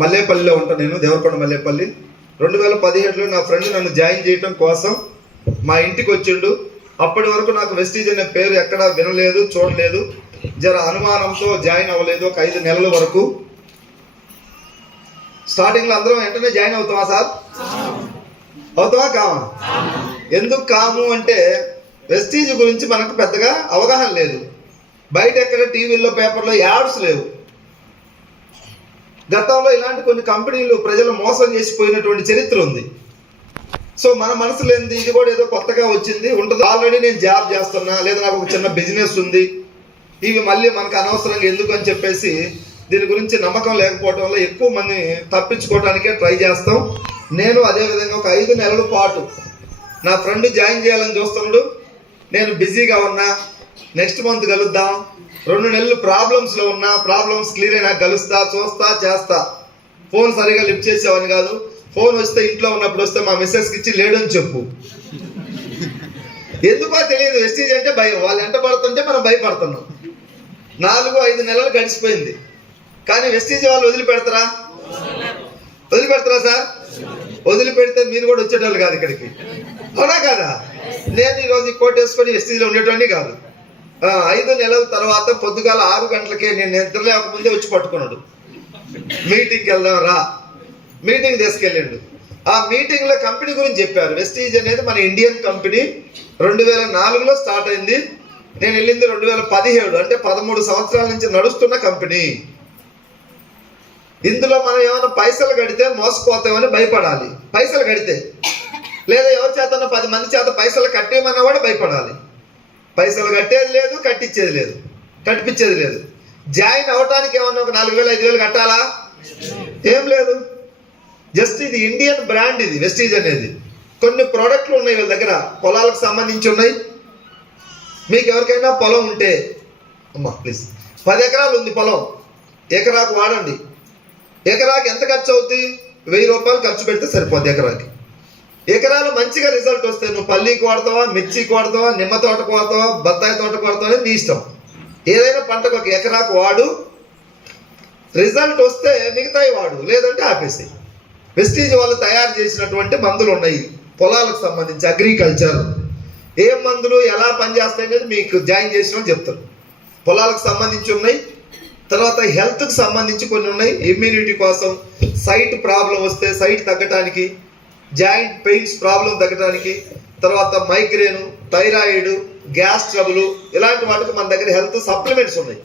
మల్లేపల్లిలో ఉంటాను నేను, దేవరకొండ మల్లేపల్లి. 2017లో నా ఫ్రెండ్ నన్ను జాయిన్ చేయటం కోసం మా ఇంటికి వచ్చిండు. అప్పటి వరకు నాకు వెస్టీజ్ అనే పేరు ఎక్కడా వినలేదు, చూడలేదు. జర అనుమానంతో జాయిన్ అవ్వలేదు ఒక 5 నెలల వరకు. స్టార్టింగ్లో అందరం వెంటనే జాయిన్ అవుతామా సార్? అవుతామా కామా? ఎందుకు కాము అంటే వెస్టీజ్ గురించి మనకు పెద్దగా అవగాహన లేదు. బయట ఎక్కడ టీవీల్లో పేపర్లో యాడ్స్ లేవు. గతంలో ఇలాంటి కొన్ని కంపెనీలు ప్రజలు మోసం చేసిపోయినటువంటి చరిత్ర ఉంది. సో మన మనసులో ఏంది, ఇది కూడా ఏదో కొత్తగా వచ్చింది ఉంటుంది. ఆల్రెడీ నేను జాబ్ చేస్తున్నా, లేదా నాకు ఒక చిన్న బిజినెస్ ఉంది, ఇవి మళ్ళీ మనకు అనవసరంగా ఎందుకు అని చెప్పేసి దీని గురించి నమ్మకం లేకపోవడం వల్ల ఎక్కువ మంది తప్పించుకోవడానికే ట్రై చేస్తాం. నేను అదేవిధంగా ఒక 5 నెలల పాటు నా ఫ్రెండ్ జాయిన్ చేయాలని చూస్తున్నాడు. నేను బిజీగా ఉన్నా, నెక్స్ట్ మంత్ కలుద్దాం. 2 నెలలు ప్రాబ్లమ్స్లో ఉన్నా, ప్రాబ్లమ్స్ క్లియర్ అయినా కలుస్తా, చూస్తా, చేస్తా. ఫోన్ సరిగా లిఫ్ట్ చేసేవాడిని కాదు. ఫోన్ వస్తే ఇంట్లో ఉన్నప్పుడు వస్తే మా మిస్సెస్కి ఇచ్చి లేడని చెప్పు. ఎందుకో తెలియదు, వెస్టీజ్ అంటే భయం. వాళ్ళు ఎంట పడుతుంటే మనం భయపడుతున్నాం. 4-5 నెలలు గడిచిపోయింది. కానీ వెస్టీజ్ వాళ్ళు వదిలిపెడతారా? వదిలిపెడతారా సార్? వదిలిపెడితే మీరు కూడా వచ్చేటోళ్ళు కాదు ఇక్కడికి, అవునా కాదా? నేను ఈరోజు ఈ కోట్ వేసుకొని వెస్టీజ్లో ఉండేటోని కాదు. 5 నెలల తర్వాత పొద్దుగాల 6 గంటలకే నేను నిద్ర లేకముందే వచ్చి పట్టుకున్నాడు. మీటింగ్కి వెళ్దాం రా, మీటింగ్ తీసుకెళ్ళిండు. ఆ మీటింగ్లో కంపెనీ గురించి చెప్పారు. వెస్టీజ్ అనేది మన ఇండియన్ కంపెనీ, 2004లో స్టార్ట్ అయింది. నేను వెళ్ళింది 2017, అంటే 13 సంవత్సరాల నుంచి నడుస్తున్న కంపెనీ. ఇందులో మనం ఏమైనా పైసలు కడితే మోసపోతామని భయపడాలి. పైసలు కడితే, లేదా ఎవరి చేత 10 మంది చేత పైసలు కట్టేయమన్నా కూడా భయపడాలి. పైసలు కట్టేది లేదు, కట్టించేది లేదు, కట్టిపించేది లేదు. జాయిన్ అవటానికి ఏమన్నా ఒక 4,000-5,000 కట్టాలా? ఏం లేదు. జస్ట్ ఇది ఇండియన్ బ్రాండ్, ఇది వెస్టీజ్ అనేది. కొన్ని ప్రోడక్ట్లు ఉన్నాయి వీళ్ళ దగ్గర, పొలాలకు సంబంధించి ఉన్నాయి. మీకు ఎవరికైనా పొలం ఉంటే, అమ్మా ప్లీజ్, 10 ఎకరాలు ఉంది పొలం, ఎకరాకు వాడండి. ఎకరాకి ఎంత ఖర్చు అవుతుంది? 1000 రూపాయలు ఖర్చు పెడితే సరిపోద్ది ఎకరాకి. ఎకరాలు మంచిగా రిజల్ట్ వస్తే నువ్వు పల్లీకి వాడతావా, మిర్చికి వాడతావా, నిమ్మ తోటకు వాడతావా, బత్తాయి తోటకు వాడతావా అనేది నీ ఇష్టం. ఏదైనా పంటకు ఒక ఎకరాకు వాడు, రిజల్ట్ వస్తే మిగతాయి వాడు, లేదంటే ఆపేసి. వెస్టీజ్ వాళ్ళు తయారు చేసినటువంటి మందులు ఉన్నాయి పొలాలకు సంబంధించి, అగ్రికల్చర్. ఏ మందులు ఎలా పనిచేస్తాయి అనేది మీకు జాయిన్ చేసిన చెప్తారు. పొలాలకు సంబంధించి ఉన్నాయి. తర్వాత హెల్త్కి సంబంధించి కొన్ని ఉన్నాయి, ఇమ్యూనిటీ కోసం, సైట్ ప్రాబ్లం వస్తే సైట్ తగ్గటానికి, జాయింట్ పెయిన్స్ ప్రాబ్లం తగ్గడానికి, తర్వాత మైగ్రేన్, థైరాయిడ్, గ్యాస్ ట్రబుల్, ఇలాంటి వాటికి మన దగ్గర హెల్త్ సప్లిమెంట్స్ ఉన్నాయి.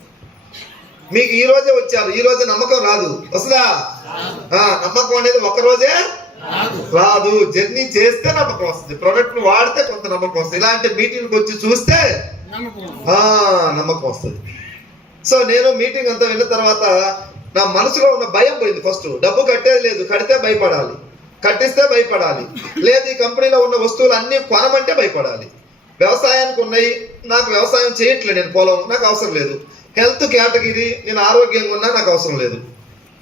మీకు ఈ రోజే వచ్చారు, ఈ రోజే నమ్మకం రాదు. వస్తుందా? నమ్మకం అనేది ఒకరోజే రాదు, జర్నీ చేస్తే నమ్మకం వస్తుంది. ప్రోడక్ట్ వాడితే కొంత నమ్మకం వస్తుంది. ఇలాంటి మీటింగ్కి వచ్చి చూస్తే నమ్మకం వస్తుంది. సో నేను మీటింగ్ అంతా విన్న తర్వాత నా మనసులో ఉన్న భయం పోయింది. ఫస్ట్ డబ్బు కట్టేది లేదు, కడితే భయపడాలి, కట్టిస్తే భయపడాలి, లేదు ఈ కంపెనీలో ఉన్న వస్తువులు అన్నీ కొనమంటే భయపడాలి. వ్యవసాయానికి ఉన్నాయి, నాకు వ్యవసాయం చేయట్లేదు, నేను పొలం నాకు అవసరం లేదు. హెల్త్ కేటగిరీ, నేను ఆరోగ్యంగా ఉన్నా నాకు అవసరం లేదు.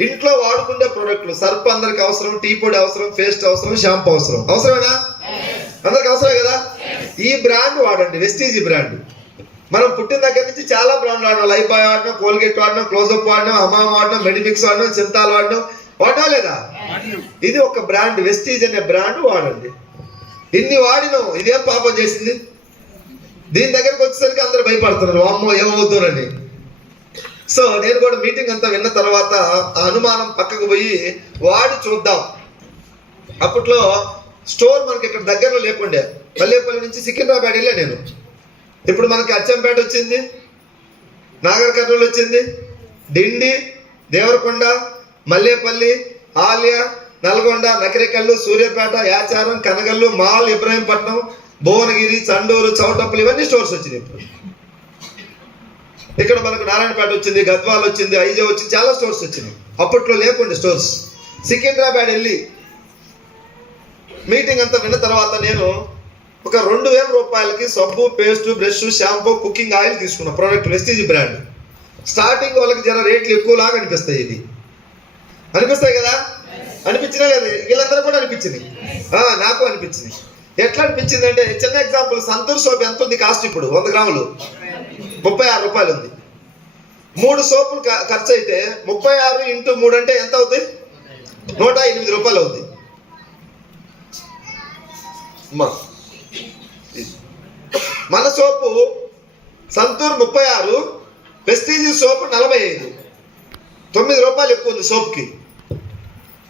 ఇంట్లో వాడుకుంటే ప్రోడక్ట్లు, సర్ప్ అందరికి అవసరం, టీ పొడి అవసరం, పేస్ట్ అవసరం, షాంపూ అవసరం. అవసరమేనా? అందరికి అవసరమే కదా. ఈ బ్రాండ్ వాడండి, వెస్టీజ్ బ్రాండ్. మనం పుట్టిన దగ్గర నుంచి చాలా బ్రాండ్లు వాడినాం. లైఫ్ బాయ్ వాడినాం, కోల్గేట్ వాడినాం, క్లోజప్ వాడినాం, హమామ్ వాడినాం, మెడిమిక్స్ వాడినాం, చింతాల్ వాడినాం. వాడా లేదా? ఇది ఒక బ్రాండ్, వెస్టీజ్ అనే బ్రాండ్ వాడండి. ఇన్ని వాడినాం, ఇదేం పాపం చేసింది? దీని దగ్గరకు వచ్చేసరికి అందరూ భయపడుతున్నారు, అమ్మో ఏమవుతారని. సో నేను కూడా మీటింగ్ అంతా విన్న తర్వాత ఆ అనుమానం పక్కకు పోయి వాడి చూద్దాం. అప్పట్లో స్టోర్ మనకి ఇక్కడ దగ్గరలో లేకుండే, మల్లేపల్లి నుంచి సికింద్రాబాద్ వెళ్ళా నేను. ఇప్పుడు మనకి అచ్చంపేట వచ్చింది, నాగర్ కర్నూలు వచ్చింది, డిండి, దేవరకొండ, మల్లేపల్లి, ఆలియా, నల్గొండ, నకిరేకల్లు, సూర్యాపేట, యాచారం, కనగల్లు, మాల్, ఇబ్రహీంపట్నం, భువనగిరి, చండూరు, చౌటప్పలు, ఇవన్నీ స్టోర్స్ వచ్చినాయి. ఇప్పుడు ఇక్కడ మనకు నారాయణపేట వచ్చింది, గద్వాల్ వచ్చింది, ఐజా వచ్చింది, చాలా స్టోర్స్ వచ్చినాయి. అప్పట్లో లేకుండే స్టోర్స్. సికింద్రాబాద్ వెళ్ళి మీటింగ్ అంతా విన్న తర్వాత నేను ఒక 2,000 రూపాయలకి సబ్బు, paste, brush, shampoo, cooking oil తీసుకున్నా. Product Vestige brand. స్టార్టింగ్ వాళ్ళకి జర రేట్లు ఎక్కువలాగా అనిపిస్తాయి. ఇది అనిపిస్తాయి కదా, అనిపించినా లేదా? వీళ్ళందరూ కూడా అనిపించింది, నాకు అనిపించింది. ఎట్లా అనిపించింది అంటే, చిన్న ఎగ్జాంపుల్, సంతూర్ సోప్ ఎంత ఉంది కాస్ట్? ఇప్పుడు 100 గ్రాములు 36 రూపాయలు ఉంది. 3 సోపులు ఖర్చు అయితే 36 ఇంటూ 3 అంటే ఎంత అవుతుంది? 108 రూపాయలు అవుతుంది. మన సోపు సంతూర్ 36, వెస్టీజ్ సోపు 45, 9 రూపాయలు ఎక్కువ ఉంది సోప్కి.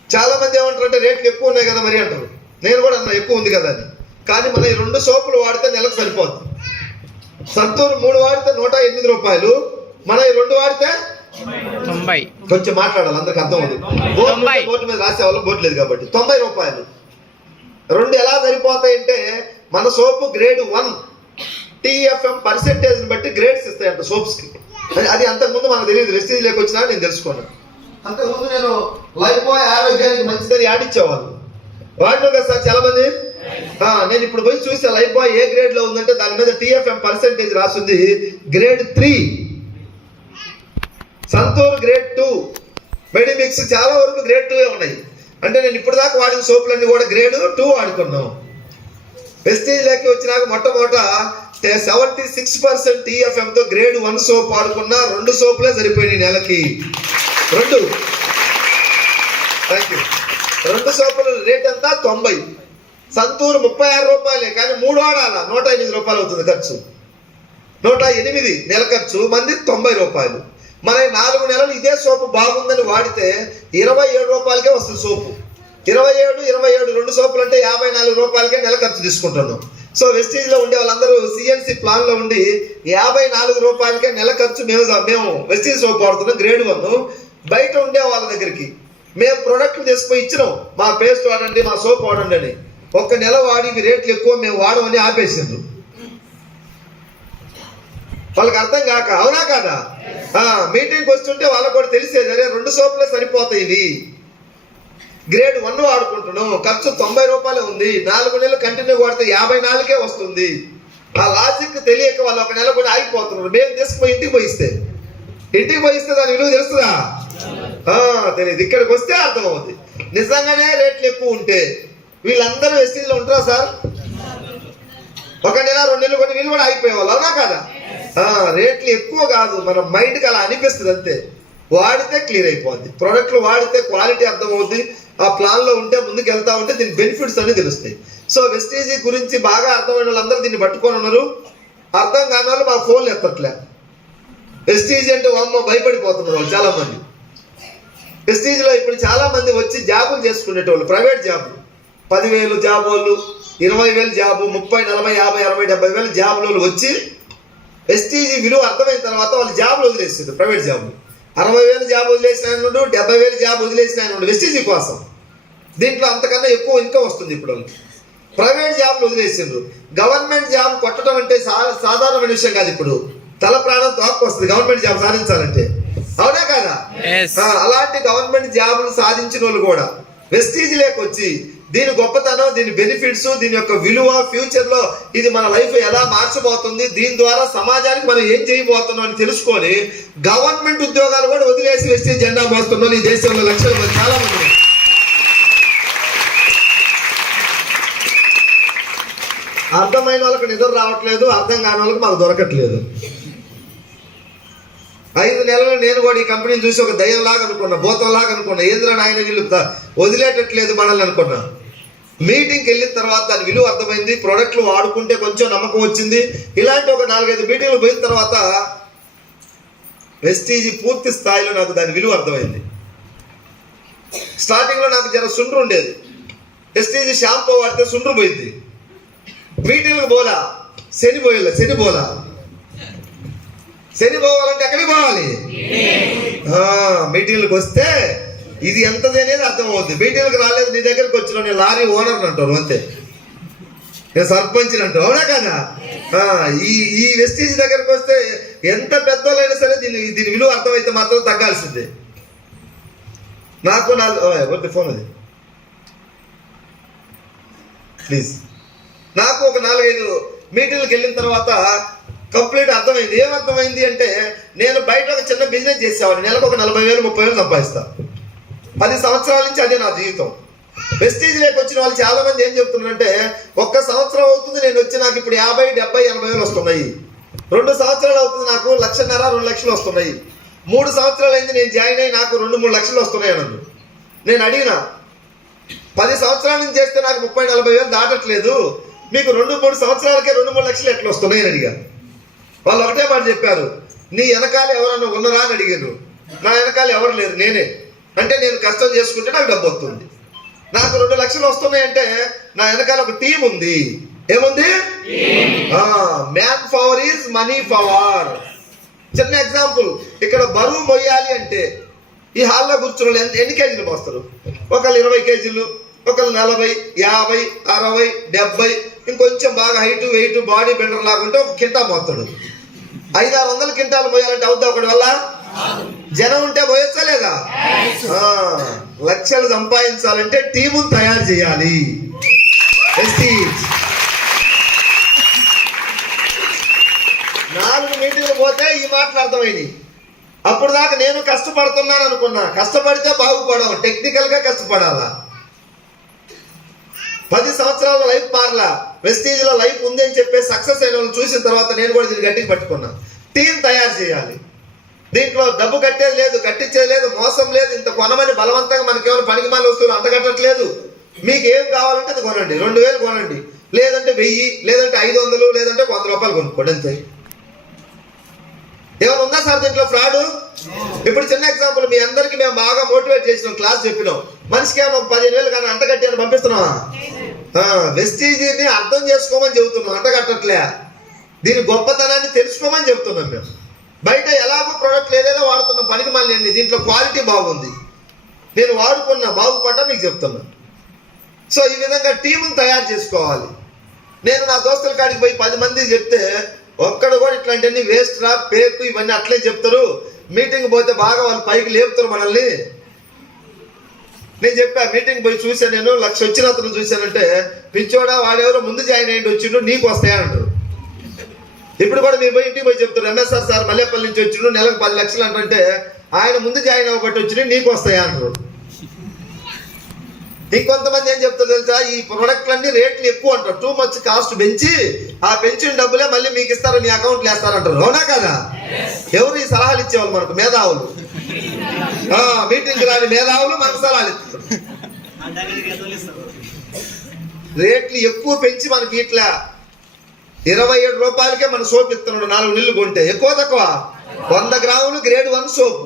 చాలా మంది ఏమంటారు అంటే రేట్లు ఎక్కువ ఉన్నాయి కదా మరి అంటారు. నేను కూడా అన్నా ఎక్కువ ఉంది కదా అని. కానీ మన ఈ 2 సోపులు వాడితే నెలకు సరిపోద్ది. సంతూర్ 3 వాడితే 108 రూపాయలు, మన ఈ 2 వాడితే 90. కొంచెం మాట్లాడాలి, అందరికి అర్థం అవుతుంది. బోర్డు మీద రాసేవాళ్ళు, బోర్డు లేదు కాబట్టి 90 రూపాయలు. 2 ఎలా సరిపోతాయంటే మన సోపు గ్రేడ్ 1 TFM పర్సెంటేజ్ని బట్టి గ్రేడ్స్ ఇస్తాయంట సోప్స్కి. అది అంతకుముందు మనకు తెలియదు, వెస్టీజ్ లేక వచ్చినా నేను తెలుసుకున్నాను. అంతకుముందు నేను లైఫ్ బాయ్ ఆరోగ్యానికి మంచిదని ఆడిచ్చేవాళ్ళు, వాడిను కదా సార్ చాలా మంది. నేను ఇప్పుడు పోయి చూస్తే లైఫ్ బాయ్ ఏ గ్రేడ్ లో ఉందంటే దాని మీద TFM పర్సెంటేజ్ రాసింది గ్రేడ్ 3, సంతూర్ గ్రేడ్ 2, మెడిమిక్స్ చాలా వరకు గ్రేడ్ 2 ఉన్నాయి. అంటే నేను ఇప్పుడు దాకా వాడిన సోపులన్నీ కూడా గ్రేడ్ 2 వాడుకున్నాం. వెస్టీజ్ లేక వచ్చినాక మొట్టమొదట 76% TFM తో గ్రేడ్ 1 సోప్ వాడుకున్నా. 2 సోపులే సరిపోయినాయి నెలకి, 2. Thank you. 2 సోపుల రేట్ అంతా 90. సంతూర్ 36 రూపాయలే, కానీ 3 వాడాల 108 రూపాయలు అవుతుంది ఖర్చు. 108 నెల ఖర్చు, మంది 90 రూపాయలు. మన 4 నెలలు ఇదే సోపు బాగుందని వాడితే 27 రూపాయలకే వస్తుంది సోపు. 27, 2 సోపులు అంటే 54 రూపాయలకే నెల ఖర్చు తీసుకుంటున్నాం. సో వెస్టీజ్ లో ఉండే వాళ్ళందరూ CNC ప్లాన్ లో ఉండి 54 రూపాయలకే నెల ఖర్చు మేము వెస్టీజ్ సోప్ వాడుతున్నాం గ్రేడ్ 1. బయట ఉండే వాళ్ళ దగ్గరికి మేము ప్రొడక్ట్లు తీసుకుపోయి ఇచ్చినాం, మా పేస్ట్ వాడండి, మా సోప్ వాడండి అని. 1 నెల వాడి ఇవి రేట్లు ఎక్కువ మేము వాడమని ఆపేసిండ్రు. వాళ్ళకి అర్థం కాక, అవునా కాదా? మీటింగ్కి వస్తుంటే వాళ్ళకు కూడా తెలిసేది, అరే 2 సోపులే సరిపోతాయి, ఇవి గ్రేడ్ 1 వాడుకుంటున్నాం, ఖర్చు 90 రూపాయలే ఉంది, 4 నెలలు కంటిన్యూ వాడితే 54కే వస్తుంది. ఆ లాజిక్ తెలియక వాళ్ళు 1 నెల కూడా ఆగిపోతున్నారు. మేము తీసుకుపోయి ఇంటికి పోయిస్తే దాని విలువ తెలుస్తుందా? తెలియదు. ఇక్కడికి వస్తే అర్థం అవుతుంది. నిజంగానే రేట్లు ఎక్కువ ఉంటే వీళ్ళందరూ వెస్టీజ్లో ఉంటారా సార్? 1 నెల 2 నెలలు కొన్ని వీళ్ళు కూడా ఆగిపోయేవాళ్ళు, అవునా కాదా? రేట్లు ఎక్కువ కాదు, మన మైండ్కి అలా అనిపిస్తుంది అంతే. వాడితే క్లియర్ అయిపోద్ది, ప్రోడక్ట్లు వాడితే క్వాలిటీ అర్థమవుద్ది. ఆ ప్లాన్లో ఉంటే ముందుకు వెళ్తా ఉంటే దీని బెనిఫిట్స్ అన్ని తెలుస్తాయి. సో వెస్టీజ్ గురించి బాగా అర్థమైన వాళ్ళందరూ దీన్ని పట్టుకొని ఉన్నారు. అర్థం కాని వాళ్ళు మా ఫోన్లు ఎత్తట్లే. వెస్టీజ్ అంటే అమ్మ భయపడిపోతున్నారు వాళ్ళు చాలా మంది. వెస్టీజ్లో ఇప్పుడు చాలా మంది వచ్చి జాబులు చేసుకునేటోళ్ళు, ప్రైవేట్ జాబులు, 10,000 జాబ్ వాళ్ళు, 20,000 జాబు, 30, 40, 50, 60, 70,000 జాబులు వచ్చి వెస్టీజ్ విలువ అర్థమైన తర్వాత వాళ్ళు జాబులు వదిలేస్తారు. ప్రైవేట్ జాబులు 60,000 జాబ్ వదిలేసిన ఆయన ఉండు, 70,000 జాబ్ వదిలేసిన ఆయన ఉండు వెస్టీజ్ కోసం. దీంట్లో అంతకన్నా ఎక్కువ ఇన్కమ్ వస్తుంది. ఇప్పుడు వాళ్ళు ప్రైవేట్ జాబ్లు వదిలేసిండ్రు. గవర్నమెంట్ జాబ్ కొట్టడం అంటే సాధారణమైన విషయం కాదు. ఇప్పుడు తల ప్రాణం తోక్కు వస్తుంది గవర్నమెంట్ జాబ్ సాధించాలంటే, అవునా కాదా? అలాంటి గవర్నమెంట్ జాబులు సాధించిన వాళ్ళు కూడా వెస్టీజ్ లేకొచ్చి దీని గొప్పతనం, దీని బెనిఫిట్స్, దీని యొక్క విలువ, ఫ్యూచర్ లో ఇది మన లైఫ్ ఎలా మార్చబోతుంది, దీని ద్వారా సమాజానికి మనం ఏం చేయబోతున్నాం అని తెలుసుకొని గవర్నమెంట్ ఉద్యోగాలు కూడా వదిలేసి వెస్టీజ్ జెండా మోస్తున్న ఈ దేశంలో లక్షల మంది, చాలా మంది. అర్థమైన వాళ్ళకి నిద్ర రావట్లేదు, అర్థం కాని వాళ్ళకి మాకు దొరకట్లేదు. 5 నెలలు నేను కూడా ఈ కంపెనీని చూసి ఒక దయ్యంలాగా అనుకున్నా, భూతంలాగా అనుకున్నా. ఏంద్రా నాయన వీళ్ళు వదిలేటట్లేదు మనల్ని అనుకున్నా. మీటింగ్కి వెళ్ళిన తర్వాత దాని విలువ అర్థమైంది, ప్రోడక్ట్లు వాడుకుంటే కొంచెం నమ్మకం వచ్చింది. ఇలాంటి ఒక 4-5 మీటింగ్లు పోయిన తర్వాత వెస్టీజ్ పూర్తి స్థాయిలో నాకు దాని విలువ అర్థమైంది. స్టార్టింగ్లో నాకు జర సుండ్రు ఉండేది. వెస్టీజ్ షాంపూ వాడితే సుండ్రు పోయింది. మీటింగ్లకు పోలా, శని పోవాలంటే ఎక్కడికి పోవాలి? మీటింగ్లకు వస్తే ఇది ఎంతది అనేది అర్థమవుద్ది. మీటింగ్లకు రాలేదు, నీ దగ్గరికి వచ్చిన నేను లారీ ఓనర్ అంటారు అంతే, నేను సర్పంచ్ అంటారు, అవునా కదా? ఈ వెస్టీజ్ దగ్గరికి వస్తే ఎంత పెద్దోళ్ళైనా సరే దీని విలువ అర్థమైతే మాత్రం తగ్గాల్సిందే. నాకు ఎవరిది ఫోన్ అది ప్లీజ్. నాకు ఒక 4-5 మీటింగ్లకు వెళ్ళిన తర్వాత కంప్లీట్ అర్థమైంది. ఏమర్థమైంది అంటే నేను బయట ఒక చిన్న బిజినెస్ చేసేవాడిని, నెలకు ఒక 40,000, 30,000 సంపాదిస్తా. 10 సంవత్సరాల నుంచి అదే నా జీవితం. వెస్టీజ్ లేక వచ్చిన వాళ్ళు చాలా మంది ఏం చెప్తున్నారంటే 1 సంవత్సరం అవుతుంది నేను వచ్చి నాకు ఇప్పుడు 50, 70, 80,000 వస్తున్నాయి. 2 సంవత్సరాలు అవుతుంది నాకు 1,50,000, 2 లక్షలు వస్తున్నాయి. 3 సంవత్సరాలు అయింది నేను జాయిన్ అయ్యి, నాకు 2-3 లక్షలు వస్తున్నాయి నన్ను. నేను అడిగిన 10 సంవత్సరాల నుంచి చేస్తే నాకు 30-40 వేలు దాటట్లేదు, మీకు 2-3 సంవత్సరాలకే 2-3 లక్షలు ఎట్లా వస్తున్నాయి అని అడిగాను. వాళ్ళు ఒకటే మాట చెప్పారు, నీ వెనకాల ఎవరన్నా ఉన్నారా అని అడిగారు. నా వెనకాల ఎవరు లేరు, నేనే. అంటే నేను కష్టం చేసుకుంటే నాకు డబ్బు వస్తుంది. నాకు 2 లక్షలు వస్తున్నాయంటే నా వెనకాల ఒక టీం ఉంది. ఏముంది? Man power is money power. చిన్న ఎగ్జాంపుల్, ఇక్కడ బరువు మొయ్యాలి అంటే ఈ హాల్లో కూర్చున్న ఎన్ని కేజీలు మోస్తారు? ఒకళ్ళు 20 కేజీలు, ఒకళ్ళు 40, 50, 60, 70, ఇంకొంచెం బాగా హైట్ వెయిట్ బాడీ బిల్డర్ లాగుంటే ఒక కింటా మోస్తాడు. 500-600 కింటాలు మోయాలంటే అవుద్దా ఒకటి వల్ల? జనం ఉంటే పోయొచ్చా లేదా? లక్షలు సంపాదించాలంటే టీమును తయారు చేయాలి. 4 మీటింగ్లు పోతే ఈ మాటలు అర్థమైంది. అప్పుడు దాకా నేను కష్టపడుతున్నాను అనుకున్నా. కష్టపడితే బాగుపడవు, టెక్నికల్ గా కష్టపడాలా. 10 సంవత్సరాల లైఫ్ మారలా, వెస్టీజ్ లో లైఫ్ ఉంది అని చెప్పి సక్సెస్ అయిన వాళ్ళని చూసిన తర్వాత నేను కూడా దీన్ని గట్టిగా పట్టుకున్నా. టీం తయారు చేయాలి. దీంట్లో డబ్బు కట్టేది లేదు, కట్టించేది లేదు, మోసం లేదు. ఇంత కొనమని బలవంతంగా మనకేమైనా పనికిమాల వస్తువులు అంటగట్టట్లేదు. మీకు ఏం కావాలంటే అది కొనండి, 2000 కొనండి, లేదంటే 1000, లేదంటే 500, లేదంటే 100 రూపాయలు కొనుక్కోండి, అంతే. ఏమైనా ఉందా సార్ దీంట్లో ఫ్రాడ్? ఇప్పుడు చిన్న ఎగ్జాంపుల్, మీ అందరికి మేము బాగా మోటివేట్ చేసినాం, క్లాస్ చెప్పినాం. మనిషికి ఏమో 15,000 కానీ అంటగట్టి అని పంపిస్తున్నావా? వెస్టీజీని అర్థం చేసుకోమని చెబుతున్నాం, అంటగట్టట్లే. దీని గొప్పతనాన్ని తెలుసుకోమని చెబుతున్నాం మేము. బయట ఎలాగో ప్రోడక్ట్ ఏదేదో వాడుతున్నాం, పనికి మళ్ళీ అండి. దీంట్లో క్వాలిటీ బాగుంది, నేను వాడుకున్నా, బాగుపడ్డా మీకు చెప్తున్నా. సో ఈ విధంగా టీమును తయారు చేసుకోవాలి. నేను నా దోస్తుల కాడికి పోయి 10 మంది చెప్తే ఒక్కడు కూడా ఇట్లాంటివన్నీ వేస్ట్ రా, పేకు, ఇవన్నీ అట్లే చెప్తారు. మీటింగ్ పోతే బాగా వాళ్ళు పైకి లేపుతారు మనల్ని. నేను చెప్పా, మీటింగ్ పోయి చూసా, నేను 1,00,000 వచ్చిన అతను చూశానంటే, పిచ్చోడా వాడెవరో ముందు జాయిన్ అయ్యి వచ్చిండు, నీకు వస్తాయంటారు. ఇప్పుడు కూడా మీరు పోయి ఇంటికి పోయి చెప్తారు, ఎంఎస్ఆర్ సార్ మల్లేపల్లి నుంచి వచ్చిండు, నెలకు 10 లక్షలు అంటే ఆయన ముందు జాయిన్ అవ్వబట్టి వచ్చినాయి, నీకు వస్తాయా అంటారు. ఇంకొంతమంది ఏం చెప్తారు తెలుసా, ఈ ప్రొడక్ట్లన్నీ రేట్లు ఎక్కువ అంటారు, టూ మచ్ కాస్ట్ పెంచి ఆ పెంచిన డబ్బులే మళ్ళీ మీకు ఇస్తారు, మీ అకౌంట్లో వేస్తారంటారు. అవునా కదా? ఎవరు ఈ సలహాలు ఇచ్చేవాళ్ళు మనకు? మేధావులు. మీటింగ్ రాని మేధావులు మనకు సలహాలు ఇస్తారు. రేట్లు ఎక్కువ పెంచి మనకి ఇట్లా 27 రూపాయలకే మన సోప్ ఇస్తున్నాడు 4 నీళ్లు కొంటే. ఎక్కువ తక్కువ? 100 గ్రాములు గ్రేడ్ 1 సోప్.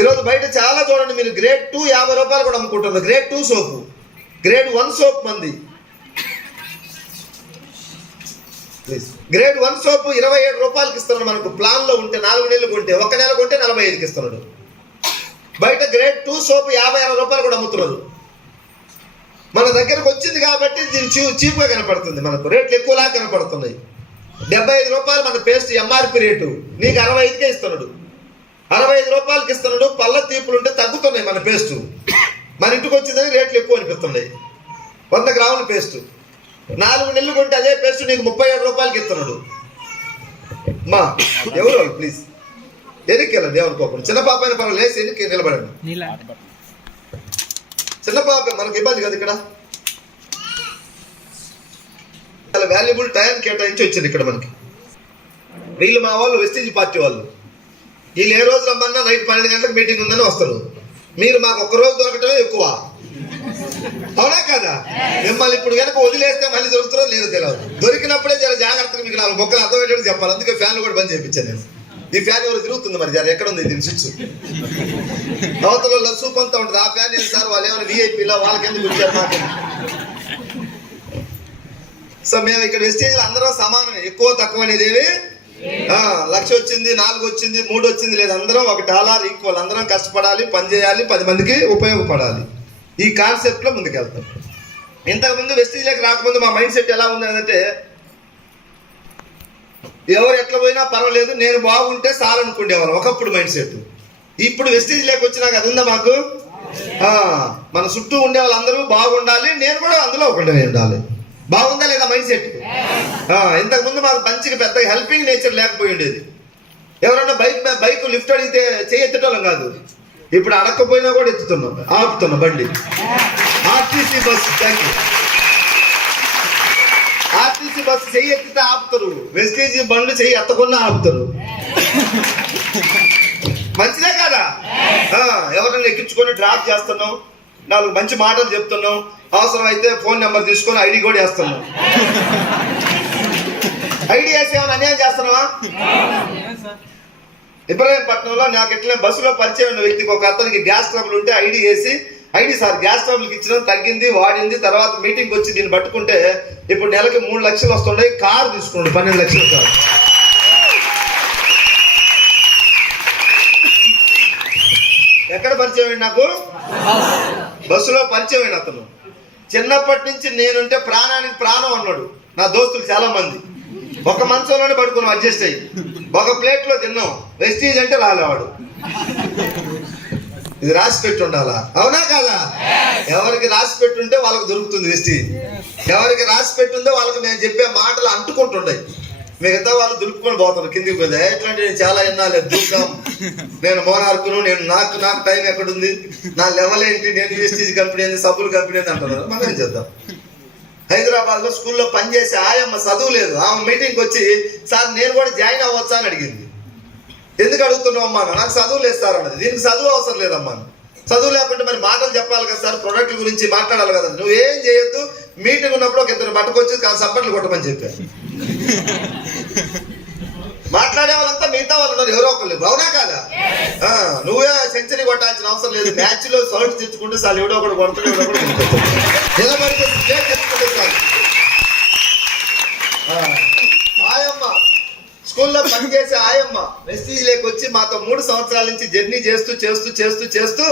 ఈరోజు బయట చాలా చూడండి మీరు, గ్రేడ్ 2 50 రూపాయలు కూడా అమ్ముకుంటున్నారు. గ్రేడ్ 2 సోపు, గ్రేడ్ 1 సోప్ మంది. గ్రేడ్ 1 సోపు 27 రూపాయలకి ఇస్తున్నాడు మనకు. ప్లాన్ లో ఉంటే 4 నీళ్లు కొంటే, 1 నెల కొంటే 45కి ఇస్తున్నాడు. బయట గ్రేడ్ 2 సోపు 50-60 రూపాయలు కూడా అమ్ముతున్నారు. మన దగ్గరకు వచ్చింది కాబట్టి దీని చీప్ గా కనపడుతుంది, మనకు రేట్లు ఎక్కువలా కనపడుతున్నాయి. 75 రూపాయలు మన పేస్ట్ ఎంఆర్పి రేటు, నీకు 65కే ఇస్తున్నాడు. 65 రూపాయలకి ఇస్తున్నాడు. పళ్ళ తీపులు ఉంటే తగ్గుతున్నాయి మన పేస్ట్. మన ఇంటికి వచ్చిందని రేట్లు ఎక్కువ అనిపిస్తున్నాయి. 100 గ్రాముల పేస్ట్ 4 నెలలు కొంటే అదే పేస్ట్ నీకు 37 రూపాయలకి ఇస్తున్నాడు. మా ఎవరు వాళ్ళు ప్లీజ్ ఎన్నికి వెళ్ళండి, ఏమనుకోకుండా. చిన్న పాప అయిన పర్వాలేదు, లేచి ఎన్నికి నిలబడండి. చిన్న పాప మనకు ఇబ్బంది కదా. ఇక్కడ చాలా వాల్యుబుల్ టైం కేటాయించి వచ్చింది ఇక్కడ మనకి. వీళ్ళు మా వాళ్ళు వెస్టీజ్ పార్టీ వాళ్ళు. వీళ్ళు ఏ రోజు రమ్మన్నా నైట్ 12 గంటలకు మీటింగ్ ఉందని వస్తారు. మీరు మాకు ఒక్క రోజు దొరకటమే ఎక్కువ. అవునా కదా? మిమ్మల్ని ఇప్పుడు కనుక వదిలేస్తే మళ్ళీ దొరుకుతారో లేదో తెలియదు. దొరికినప్పుడే జర జాగ్రత్తగా మీకు 4 బొక్కలు అర్థమయ్యేటట్టు చెప్పాలి. అందుకే ఫ్యాన్లు కూడా బంద్ చేయించాను నేను. ఈ ఫ్యాన్ ఎవరు తిరుగుతుంది మరి, జర ఎక్కడ ఉంది దీని స్విచ్? అవతల సూప్ అంతా ఉంటుంది. ఆ ఫ్యాన్ ఏంటి సార్, వాళ్ళు ఏమైనా విఐపీలో వాళ్ళకెందుకు వచ్చారు మాకు? సో మేము ఇక్కడ వెస్టేజ్ అందరూ సమానమే, ఎక్కువ తక్కువ అనేది ఏమి 1,00,000 వచ్చింది, 4 వచ్చింది, 3 వచ్చింది లేదు. అందరం $1 ఈక్వల్. అందరం కష్టపడాలి, పని చేయాలి, 10 మందికి ఉపయోగపడాలి. ఈ కాన్సెప్ట్ లో ముందుకెళ్తాం. ఇంతకుముందు వెస్టీజ్లోకి రాకముందు మా మైండ్ సెట్ ఎలా ఉంది అంటే, ఎవరు ఎట్లా పోయినా పర్వాలేదు, నేను బాగుంటే చాలు అనుకునేవాళ్ళం ఒకప్పుడు మైండ్ సెట్. ఇప్పుడు వెస్టీజ్లోకి వచ్చినాక అది ఉందా మాకు? మన చుట్టూ ఉండే వాళ్ళందరూ బాగుండాలి, నేను కూడా అందులో ఒకటే ఉండాలి. బాగుందా లేదా మైండ్ సెట్? ఇంతకుముందు మాకు మంచిగా పెద్ద హెల్పింగ్ నేచర్ లేకపోయి ఉండేది. ఎవరన్నా బైక్ లిఫ్ట్ అడిగితే చెయ్యి ఎత్తటోళ్ళం కాదు. ఇప్పుడు అడగకపోయినా కూడా ఎత్తుతున్నాం, ఆపుతున్నాం బండి. RTC bus, thank you. RTC bus చెయ్యి ఎత్తితే ఆపుతారు, వెస్టీజీ బండ్లు చెయ్యి ఎత్తకుండా ఆపుతారు. ఎవరైనా ఎక్కించుకొని డ్రాప్ చేస్తున్నావు, 4 మంచి మాటలు చెప్తున్నావు, అవసరం అయితే ఫోన్ నెంబర్ తీసుకొని ఐడి కూడా వేస్తున్నావు. ఐడి వేసి ఏమైనా అన్యాయం చేస్తున్నావా? ఇబ్రహీంపట్నంలో నాకు ఎట్లా బస్సులో పరిచయం ఉన్న వ్యక్తికి ఒక అతనికి గ్యాస్ ట్రబుల్ ఉంటే ఐడి వేసి, ఐడి సార్ గ్యాస్ ట్రబుల్కి ఇచ్చిన తగ్గింది, వాడింది, తర్వాత మీటింగ్కి వచ్చి దీన్ని పట్టుకుంటే ఇప్పుడు నెలకి 3 లక్షలు వస్తుండే, కారు తీసుకున్నాడు 12 లక్షలు కారు. ఎక్కడ పరిచయం అయింది నాకు? బస్సులో పరిచయం అయిన అతను. చిన్నప్పటి నుంచి నేనుంటే ప్రాణానికి ప్రాణం అన్నాడు. నా దోస్తులు చాలా మంది ఒక మంచంలోనే పడుకున్నాం, అడ్జస్ట్ అయ్యి ఒక ప్లేట్లో తిన్నాం. వెస్టీజ్ అంటే రాలేవాడు. ఇది రాసి పెట్టి ఉండాలా, అవునా కాదా? ఎవరికి రాసి పెట్టుంటే వాళ్ళకి దొరుకుతుంది వెస్టీజ్. ఎవరికి రాసి పెట్టుందో వాళ్ళకి నేను చెప్పే మాటలు అంటుకుంటుండే. మిగతా వాళ్ళు దులుపుకొని పోతారు కిందికి పోతే. ఇట్లాంటి నేను చాలా విన్నాలే, దూకం, నేను మోనార్కును, నేను నాకు టైం ఎక్కడుంది, నా లెవెల్ ఏంటి, నేను వెస్టీజ్ కంపెనీ ఏంది, సబ్బులు కంపెనీ ఏంది అంటున్నారు. మనం ఏం చేద్దాం? హైదరాబాద్ లో స్కూల్లో పనిచేసే ఆయమ్మ చదువు లేదు. ఆమె మీటింగ్కి వచ్చి సార్ నేను కూడా జాయిన్ అవ్వచ్చా అని అడిగింది. ఎందుకు అడుగుతున్నావు అమ్మా? నాకు చదువు లేదు సార్ అన్నది. దీనికి చదువు అవసరం లేదమ్మా. చదువు లేకుంటే మరి మాటలు చెప్పాలి కదా సార్, ప్రొడక్ట్ గురించి మాట్లాడాలి కదా. నువ్వేం చేయొద్దు, మీటింగ్ ఉన్నప్పుడు ఒక 2 పట్టుకొచ్చి సప్పట్లు కొట్టమని చెప్పాను. మాట్లాడే వాళ్ళంతా మిగతా వాళ్ళు ఉన్నారు, ఎవరో ఒకళ్ళు, అవునా కాదా? నువ్వే సెంచరీ కొట్టాల్సిన అవసరం లేదు. మ్యాచ్ లో సౌండ్ తెచ్చుకుంటే చాలు, ఎవడో ఒకటి కొడుతుంటే ఎవడో ఒకటి నిలబడితే తెచ్చుకుంటే చాలు. ఆయమ్మ స్కూల్లో పనిచేసే ఆయమ్మ వెస్టీజ్ లేకొచ్చి మాతో 3 సంవత్సరాల నుంచి జర్నీ చేస్తూ చేస్తూ చేస్తూ చేస్తూ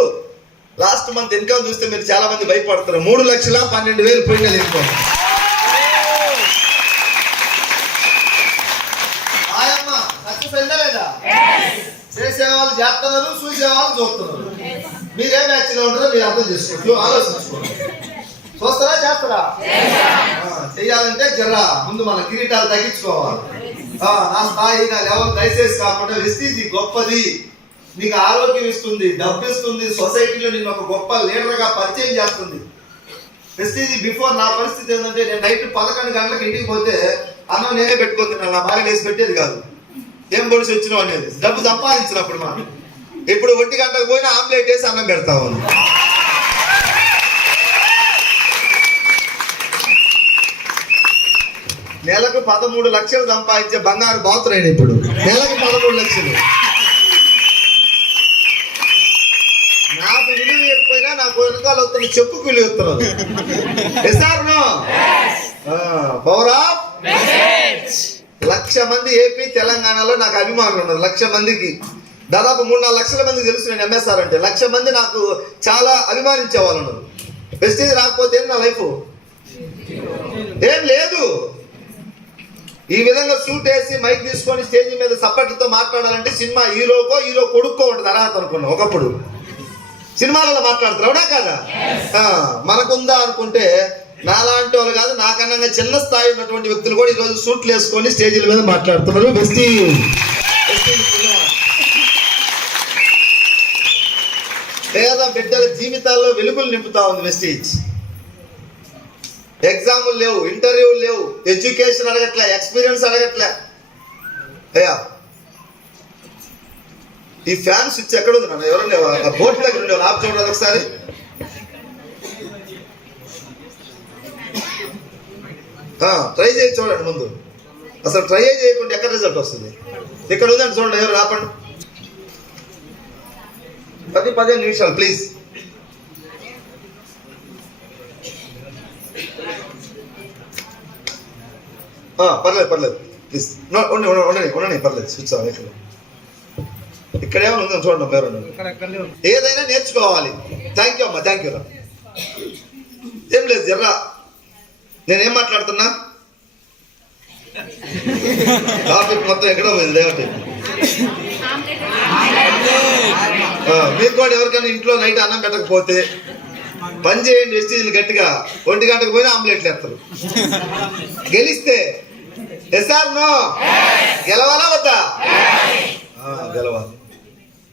లాస్ట్ మంత్ ఇన్కమ్ చూస్తే మీరు చాలా మంది భయపడతారు. 3,12,000 పోయినా లేదు. ఆయమ్మ సక్సెస్ అయిందా లేదా? చేసేవాళ్ళు చేస్తున్నారు, చూసేవాళ్ళు చూస్తున్నారు. మీరే మ్యాచ్ లో ఉంటారో మీరు అర్థం చేసుకోండి, ఆలోచించుకోండి. చూస్తారా చేస్తారా? చెయ్యాలంటే జర్రా ముందు మన కిరీటాలు తగ్గించుకోవాలి. నా స్థాయి, నా లెవెల్ దయచేసి కాకుండా వెస్టీజ్ గొప్పది, నీకు ఆరోగ్యం ఇస్తుంది, డబ్బు ఇస్తుంది, సొసైటీలో నేను ఒక గొప్ప లీడర్ గా పరిచయం చేస్తుంది. వెస్టీజ్ బిఫోర్ నా పరిస్థితి ఏంటంటే, నేను నైట్ 11 గంటలకు ఇంటికి పోతే అన్నం నేనే పెట్టుకుంది, నా భార్య వేసి పెట్టేది కాదు. ఏం పొడిచి వచ్చినావు అనేది డబ్బు సంపాదించినప్పుడు. మనం ఇప్పుడు 1 గంటకు పోయినా ఆమ్లెట్ వేసి అన్నం పెడతాము. నెలకు 13 లక్షలు సంపాదించే బంగారు బాతురైన ఇప్పుడు నెలకు 13 లక్షలు. నాకు విలువ ఇవ్వకపోయినా నాకు వెనకాల వస్తున్న చెప్పుకు విలువ ఇస్తున్నారు. పవర్ ఆఫ్ 1,00,000 మంది ఏపీ తెలంగాణలో నాకు అభిమానులు ఉన్నారు. 1,00,000 మందికి దాదాపు 3-4 లక్షల మంది తెలుసు నేను ఎంఎస్ఆర్ అంటే. 1,00,000 మంది నాకు చాలా అభిమానించే వాళ్ళు ఉన్నారు. వెస్టీజ్ రాకపోతే నా లైఫ్ ఏం లేదు. ఈ విధంగా సూట్ వేసి మైక్ తీసుకొని స్టేజ్ మీద సప్పట్లతో మాట్లాడాలంటే సినిమా హీరో కొడుక్కో ఉంటుంది అర్హత అనుకున్నాం. ఒకప్పుడు సినిమాలలో మాట్లాడతారు, అవునా కాదా? మనకుందా అనుకుంటే నాలాంటి వాళ్ళు కాదు, నాకన్నా చిన్న స్థాయి ఉన్నటువంటి వ్యక్తులు కూడా ఈరోజు సూట్లు వేసుకొని స్టేజీల మీద మాట్లాడుతున్నారు. పేద బిడ్డల జీవితాల్లో వెలుగులు నింపుతా ఉంది వెస్టీజ్. ఎగ్జాములు లేవు, ఇంటర్వ్యూలు లేవు, ఎడ్యుకేషన్ అడగట్లే, ఎక్స్పీరియన్స్ అడగట్లే. అయ్యా ఈ ఫ్యాన్ స్విచ్ ఎక్కడ ఉంది నాన్న? ఎవరు లేవా? ఆ బోర్డు దగ్గర ఉండేవాళ్ళు ఆప్ చూడాలి ఒకసారి. ట్రై చేసి చూడండి ముందు. అసలు ట్రై చేయకుండా ఎక్కడ రిజల్ట్ వస్తుంది? ఇక్కడ ఉందండి చూడండి, ఎవరు రాపండి. 10-15 నిమిషాలు ప్లీజ్. పర్లేదు ప్లీజ్, ఉండండి పర్లేదు. స్విచ్ ఇక్కడ ఏమైనా ఉందని చూడండి. పేరు ఏదైనా నేర్చుకోవాలి. థ్యాంక్ యూ అమ్మా, థ్యాంక్ యూ రా. ఏం లేదు జర్రా, నేనేం మాట్లాడుతున్నా టాపిక్ మొత్తం ఎక్కడ పోయింది లేవటి. మీరు కూడా ఎవరికైనా ఇంట్లో నైట్ అన్నం పెట్టకపోతే పని చేయండి. వెస్టీజ్ గట్టిగా 1 గంటకు పోయినా ఆమ్లెట్లు వేస్తారు. గెలిస్తే ఎస్ఆర్ నో, గెలవాలా వద్దా? గెలవాలి.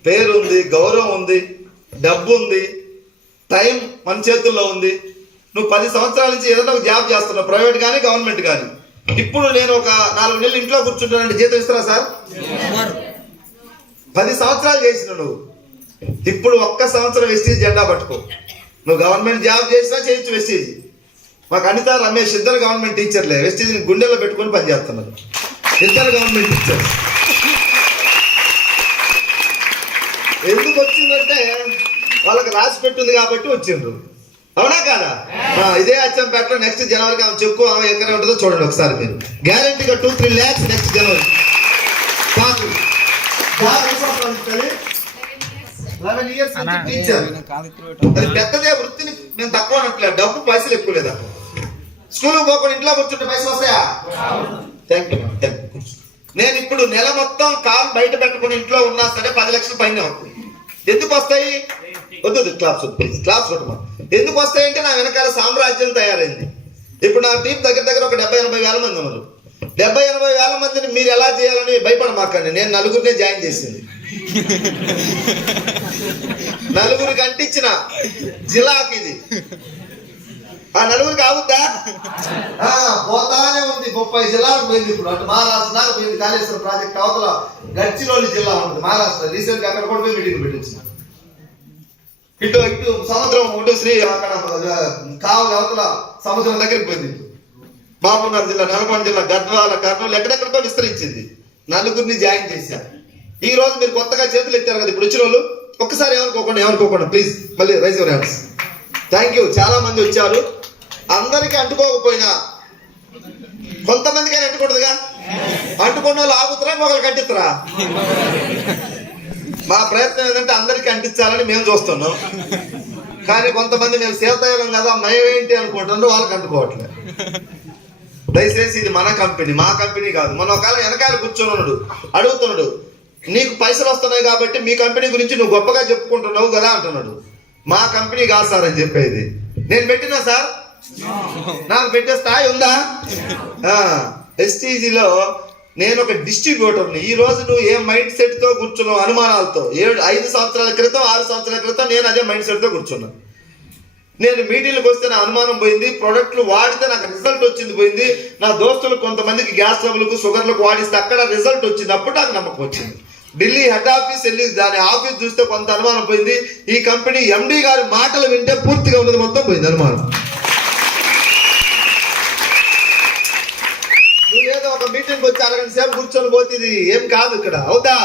పేరు ఉంది, గౌరవం ఉంది, డబ్బు ఉంది, టైం మన చేతుల్లో ఉంది. నువ్వు 10 సంవత్సరాల నుంచి ఏదైనా ఒక జాబ్ చేస్తున్నావు, ప్రైవేట్ కానీ గవర్నమెంట్ కానీ. ఇప్పుడు నేను ఒక 4 నెలలు ఇంట్లో కూర్చుంటానంటే జీతం ఇస్తారా సార్? 10 సంవత్సరాలు చేసిన నువ్వు ఇప్పుడు ఒక్క సంవత్సరం వెస్టీజ్ జెండా పట్టుకో. నువ్వు గవర్నమెంట్ జాబ్ చేసినా చేయొచ్చు వెస్టీజ్. మాకు అనిత రమేష్ ఇద్దరు గవర్నమెంట్ టీచర్లే, వెస్టీజ్ని గుండెల్లో పెట్టుకొని పనిచేస్తున్నారు. ఇద్దరు గవర్నమెంట్ టీచర్స్. ఎందుకు వచ్చిందంటే వాళ్ళకి రాసి పెట్టింది కాబట్టి వచ్చిండ్రు. అవునా కాదా? ఇదే అచ్చంపేటలో నెక్స్ట్ జనవరికి ఆమె చెక్కు ఆమె ఎక్కడ ఉంటుందో చూడండి ఒకసారి మీరు. గ్యారంటీగా 2-3 lakhs నెక్స్ట్ జనవరి. 11 years టీచర్. అది పెద్దదే, వృత్తిని మేము తక్కువ అనట్లేదు, డబ్బు పైసలు ఎక్కువ లేదా. స్కూల్కి పోకుండా ఇంట్లో కూర్చుంటే పైసలు వస్తాయా? Thank you. నేను ఇప్పుడు నెల మొత్తం కాలు బయట పెట్టుకుని ఇంట్లో ఉన్నా సరే 10 లక్షల పైన అవుతుంది. ఎందుకు వస్తాయి? వద్దు క్లాప్స్ కొట్టమా. ఎందుకు వస్తాయంటే నా వెనకాల సామ్రాజ్యం తయారైంది. ఇప్పుడు నా టీం దగ్గర ఒక 70-80 వేల మంది ఉన్నారు. 70-80 వేల మందిని మీరు ఎలా చేయాలని భయపడమాకండి. నేను 4గురినే జాయిన్ చేసింది. 4గురికి అంటించిన జిలాకి ఇది. ఆ 4గురికి ఆగుద్దా? పోతానే ఉంది. 30 జిల్లాలకు పోయింది. ఇప్పుడు అటు మహారాష్ట్ర దాకా పోయింది. కాళేశ్వరం ప్రాజెక్ట్ అవతల గడ్చిరోలి జిల్లా ఉంటుంది మహారాష్ట్ర. రీసెంట్ గా అక్కడ కూడా పోయి మీటింగ్ పెట్టించిన. ఇటు సముద్రం ఇటు శ్రీ అక్కడ కావలి అవతల సముద్రం దగ్గరికి పోయింది. మహబూబ్నగర్ జిల్లా, నల్గొండ జిల్లా, గద్వాల, కర్నూలు ఎక్కడెక్కడితో విస్తరించింది. 4గురిని జాయిన్ చేశారు. ఈ రోజు మీరు కొత్తగా చేతులు ఎత్తారు కదా ఇప్పుడు వచ్చిన వాళ్ళు, ఒక్కసారి ఏమనుకోకుండా ప్లీజ్ మళ్ళీ rise your hands. Thank you. చాలా మంది వచ్చారు. అందరికీ అంటుకోకపోయినా కొంతమందికైనా అంటుకుంటుందిగా. అంటుకున్న వాళ్ళు ఆగుతారా, మొగలు కట్టిస్తారా? మా ప్రయత్నం ఏంటంటే అందరికీ అంటించాలని మేము చూస్తున్నాం. కానీ కొంతమంది మేము సేవతయ్యాం కదా మేమేంటి అనుకుంటున్నారు, వాళ్ళకి అంటుకోవట్లేదు. దయచేసి ఇది మన కంపెనీ, మా కంపెనీ కాదు. మన ఒకవేళ వెనకాల కూర్చొని ఉన్నాడు అడుగుతున్నాడు, నీకు పైసలు వస్తున్నాయి కాబట్టి మీ కంపెనీ గురించి నువ్వు గొప్పగా చెప్పుకుంటున్నావు కదా అంటున్నాడు. మా కంపెనీ కాదు సార్ అని చెప్పేది. నేను పెట్టినా సార్, నాకు పెట్టే స్థాయి ఉందా? ఎస్టీజీలో నేను ఒక డిస్ట్రిబ్యూటర్ని. ఈ రోజు నువ్వు ఏ మైండ్ సెట్ తో కూర్చున్నావు అనుమానాలతో, 5 సంవత్సరాల క్రితం 6 సంవత్సరాల క్రితం నేను అదే మైండ్ సెట్ తో కూర్చున్నాను. నేను మీటింగ్లకు వస్తే నా అనుమానం పోయింది, ప్రోడక్ట్లు వాడితే నాకు రిజల్ట్ వచ్చింది పోయింది. నా దోస్తులు కొంతమందికి గ్యాస్ ట్రబుల్కు షుగర్లకు వాడిస్తే అక్కడ రిజల్ట్ వచ్చింది, అప్పుడు నాకు నమ్మకం వచ్చింది. ఢిల్లీ హెడ్ ఆఫీస్ వెళ్ళి దాని ఆఫీస్ చూస్తే కొంత అనుమానం పోయింది. ఈ కంపెనీ ఎండి గారి మాటలు వింటే పూర్తిగా ఉన్నది మొత్తం పోయింది అనుమానం. నువ్వేదో ఒక మీటింగ్ వచ్చి 1 గంట సేపు కూర్చొని పోతే ఇది ఏం కాదు ఇక్కడ, అవుతా?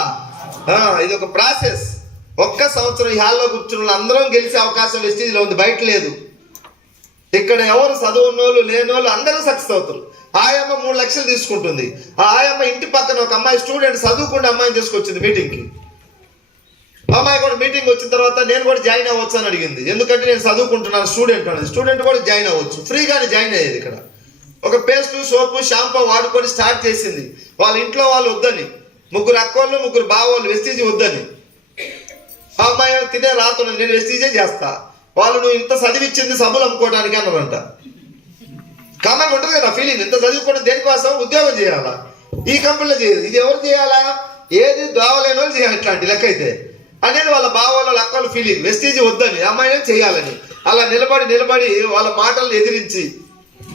ఇది ఒక ప్రాసెస్. ఒక్క సంవత్సరం ఈ హాల్లో కూర్చున్న అందరం గెలిచే అవకాశం వెస్టీజ్లో ఉంది, బయట లేదు. ఇక్కడ ఎవరు చదువున్నోళ్ళు లేనోళ్ళు అందరూ సక్సెస్ అవుతారు. ఆయమ్మ 3 లక్షలు తీసుకుంటుంది. ఆ ఆయమ్మ ఇంటి పక్కన ఒక అమ్మాయి స్టూడెంట్ చదువుకుంటే అమ్మాయిని తీసుకొచ్చింది మీటింగ్కి. అమ్మాయి కూడా మీటింగ్ వచ్చిన తర్వాత నేను కూడా జాయిన్ అవ్వచ్చు అని అడిగింది. ఎందుకంటే నేను చదువుకుంటున్నాను స్టూడెంట్ అనేది. స్టూడెంట్ కూడా జాయిన్ అవ్వచ్చు, ఫ్రీగానే జాయిన్ అయ్యేది. ఇక్కడ ఒక పేస్ట్, సోపు, షాంపూ వాడుకొని స్టార్ట్ చేసింది. వాళ్ళ ఇంట్లో వాళ్ళు వద్దని, 3 అక్కోళ్ళు 3 బావోళ్ళు వెస్టీజీ వద్దని. ఆ అమ్మాయి తినే రాత్రి నేను వెస్టీజే చేస్తా. వాళ్ళు నువ్వు ఇంత చదివిచ్చింది సబ్బులు అమ్ముకోవడానికి అన్నారంట. కామన్ ఉంటుంది కదా ఫీలింగ్, ఇంత చదువుకోవడం దేనికోసం? ఉద్యోగం చేయాలా? ఈ కంపెనీలో చేయదు. ఇది ఎవరు చేయాలా? ఏది దోవలేని వాళ్ళు చేయాలి ఇట్లాంటి లెక్క అయితే అనేది వాళ్ళ బావోళ్ళ అక్కల ఫీలింగ్. వెస్టీజీ వద్దని, అమ్మాయినే చేయాలని. అలా నిలబడి వాళ్ళ మాటలను ఎదిరించి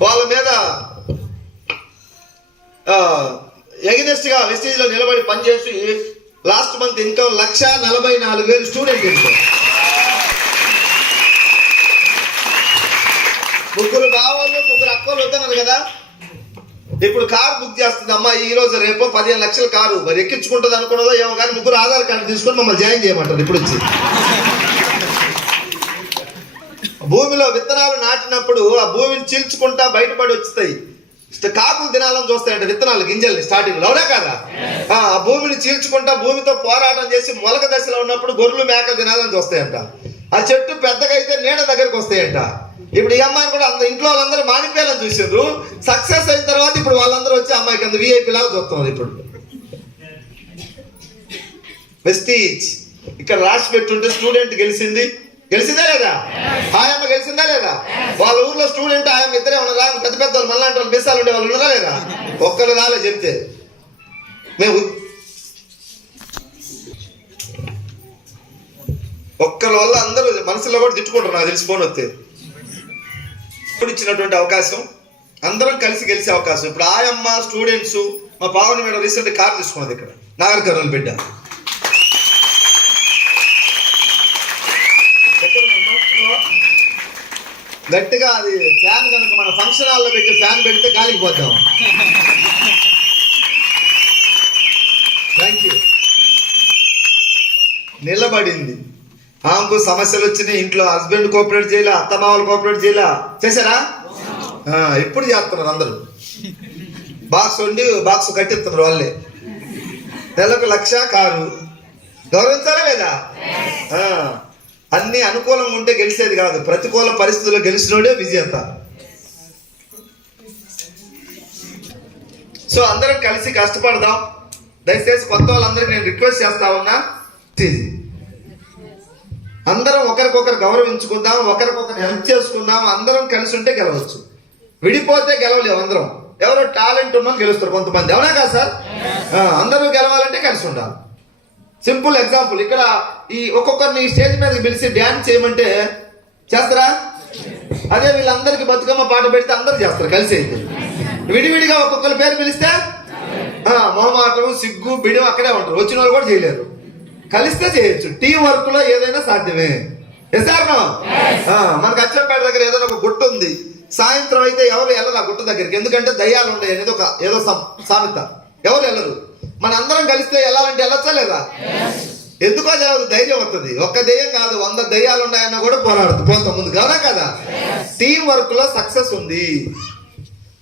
వాళ్ళ మీద ఎగనెస్ట్ గా వెస్టీజ్లో నిలబడి పనిచేసి last month income 1,44,000 student income. 3 బావోళ్ళు 3 అక్కలు వద్దన్నారు కదా. ఇప్పుడు కారు బుక్ చేస్తుంది అమ్మా, ఈ రోజు రేపు 15 లక్షల కారు. మరి ఎక్కించుకుంటుంది అనుకున్నదో ఏమో కానీ 3 ఆధార్ కార్డు తీసుకొని మమ్మల్ని జాయిన్ చేయమంటారు. ఇప్పుడు వచ్చి భూమిలో విత్తనాలు నాటినప్పుడు ఆ భూమిని చీల్చుకుంటా బయటపడి వచ్చుతాయి. కాకులు తినాలని చూస్తాయంట విత్తనాలు, గింజల్ని స్టార్టింగ్ లో, అవునా కదా? ఆ భూమిని చీల్చుకుంటా భూమితో పోరాటం చేసి మొలక దశలో ఉన్నప్పుడు గొర్రెలు మేకలు తినాలని చూస్తాయంట. ఆ చెట్టు పెద్దగా అయితే నీడ దగ్గరికి వస్తాయంట. ఇప్పుడు ఈ అమ్మాయిని కూడా ఇంట్లో వాళ్ళందరూ మానిపోయాలని చూసారు. సక్సెస్ అయిన తర్వాత ఇప్పుడు వాళ్ళందరూ వచ్చి అమ్మాయికి అంత విఐపి లాగా చూస్తున్నారు. ఇప్పుడు వెస్టీజ్ ఇక్కడ రాసి పెట్టుంటే స్టూడెంట్ గెలిచిందా లేదా? ఆయమ్మ గెలిచిందా లేదా? వాళ్ళ ఊర్లో స్టూడెంట్ ఆయమ్మ ఇద్దరే ఉన్నారా? పెద్ద పెద్ద వాళ్ళు మళ్ళీ వాళ్ళు బెస్సాలు ఉండే వాళ్ళు ఉన్నారా లేదా? ఒక్కరు రాలే చెప్తే. మేము ఒక్కరి వల్ల అందరూ మనసులో కూడా తిట్టుకుంటారు నాకు తెలిసి. ఫోన్ వస్తే ఇచ్చినటువంటి అవకాశం, అందరం కలిసి గెలిచే అవకాశం. ఇప్పుడు ఆయమ్మ స్టూడెంట్స్, మా పావని మేడం రీసెంట్ కార్ తీసుకున్నది ఇక్కడ నాగర్ కర్నూలు బిడ్డ. గట్టిగా అది ఫ్యాన్ కనుక మన ఫంక్షన్ హాల్లో పెట్టి ఫ్యాన్ పెడితే గాలికి పోతాం. Thank you. నిలబడింది. ఆమెకు సమస్యలు వచ్చినాయి ఇంట్లో. హస్బెండ్ కోఆపరేట్ చేయాల, అత్తమామలు కోఆపరేట్ చేయాల. చేశారా? ఇప్పుడు చేస్తున్నారు అందరూ. బాక్స్ వండి బాక్స్ కట్టిస్తున్నారు వాళ్ళే. నెలకు 1,00,000 కారు. గౌరవించాలా లేదా? అన్ని అనుకూలంగా ఉంటే గెలిచేది కాదు, ప్రతికూల పరిస్థితుల్లో గెలిచినోడే విజేత. సో అందరం కలిసి కష్టపడదాం. దయచేసి కొత్త వాళ్ళందరికీ నేను రిక్వెస్ట్ చేస్తా ఉన్నా, అందరం ఒకరికొకరు గౌరవించుకుందాం, ఒకరికొకరు హెల్ప్ చేసుకుందాం. అందరం కలిసి ఉంటే గెలవచ్చు. విడిపోతే గెలవలేము. అందరం ఎవరో టాలెంట్ ఉన్నోళ్ళు గెలుస్తారు కొంతమంది, అవునా కాదు సార్? అందరూ గెలవాలంటే కలిసి ఉండాలి. సింపుల్ ఎగ్జాంపుల్, ఇక్కడ ఈ ఒక్కొక్కరిని స్టేజ్ మీదకి పిలిచి డ్యాన్స్ చేయమంటే చేస్తారా? అదే వీళ్ళందరికీ బతుకమ్మ పాట పెడితే అందరూ చేస్తారు కలిసి. అయితే విడివిడిగా ఒక్కొక్కరి పేరు పిలిస్తే మొహమాటం, సిగ్గు, బిడి అక్కడే ఉంటారు. వచ్చిన వాళ్ళు కూడా చేయలేరు. కలిస్తే చేయొచ్చు. టీం వర్క్ లో ఏదైనా సాధ్యమే. మనకు అచ్చంపేట దగ్గర ఏదైనా ఒక గుట్ట ఉంది. సాయంత్రం అయితే ఎవరు వెళ్ళరు ఆ గుట్ట దగ్గరికి, ఎందుకంటే దయ్యాలు ఉన్నాయి అనేది ఏదో సామెత. ఎవరు వెళ్ళరు. మన అందరం కలిస్తే వెళ్ళాలంటే వెళ్ళొచ్చా లేదా? ఎందుకో జరగదు, ధైర్యం వస్తుంది. ఒక్క దెయ్యం కాదు, 100 దయ్యాలు ఉన్నాయన్నా కూడా పోతాం ముందు, కదా కదా? టీం వర్క్ లో సక్సెస్ ఉంది.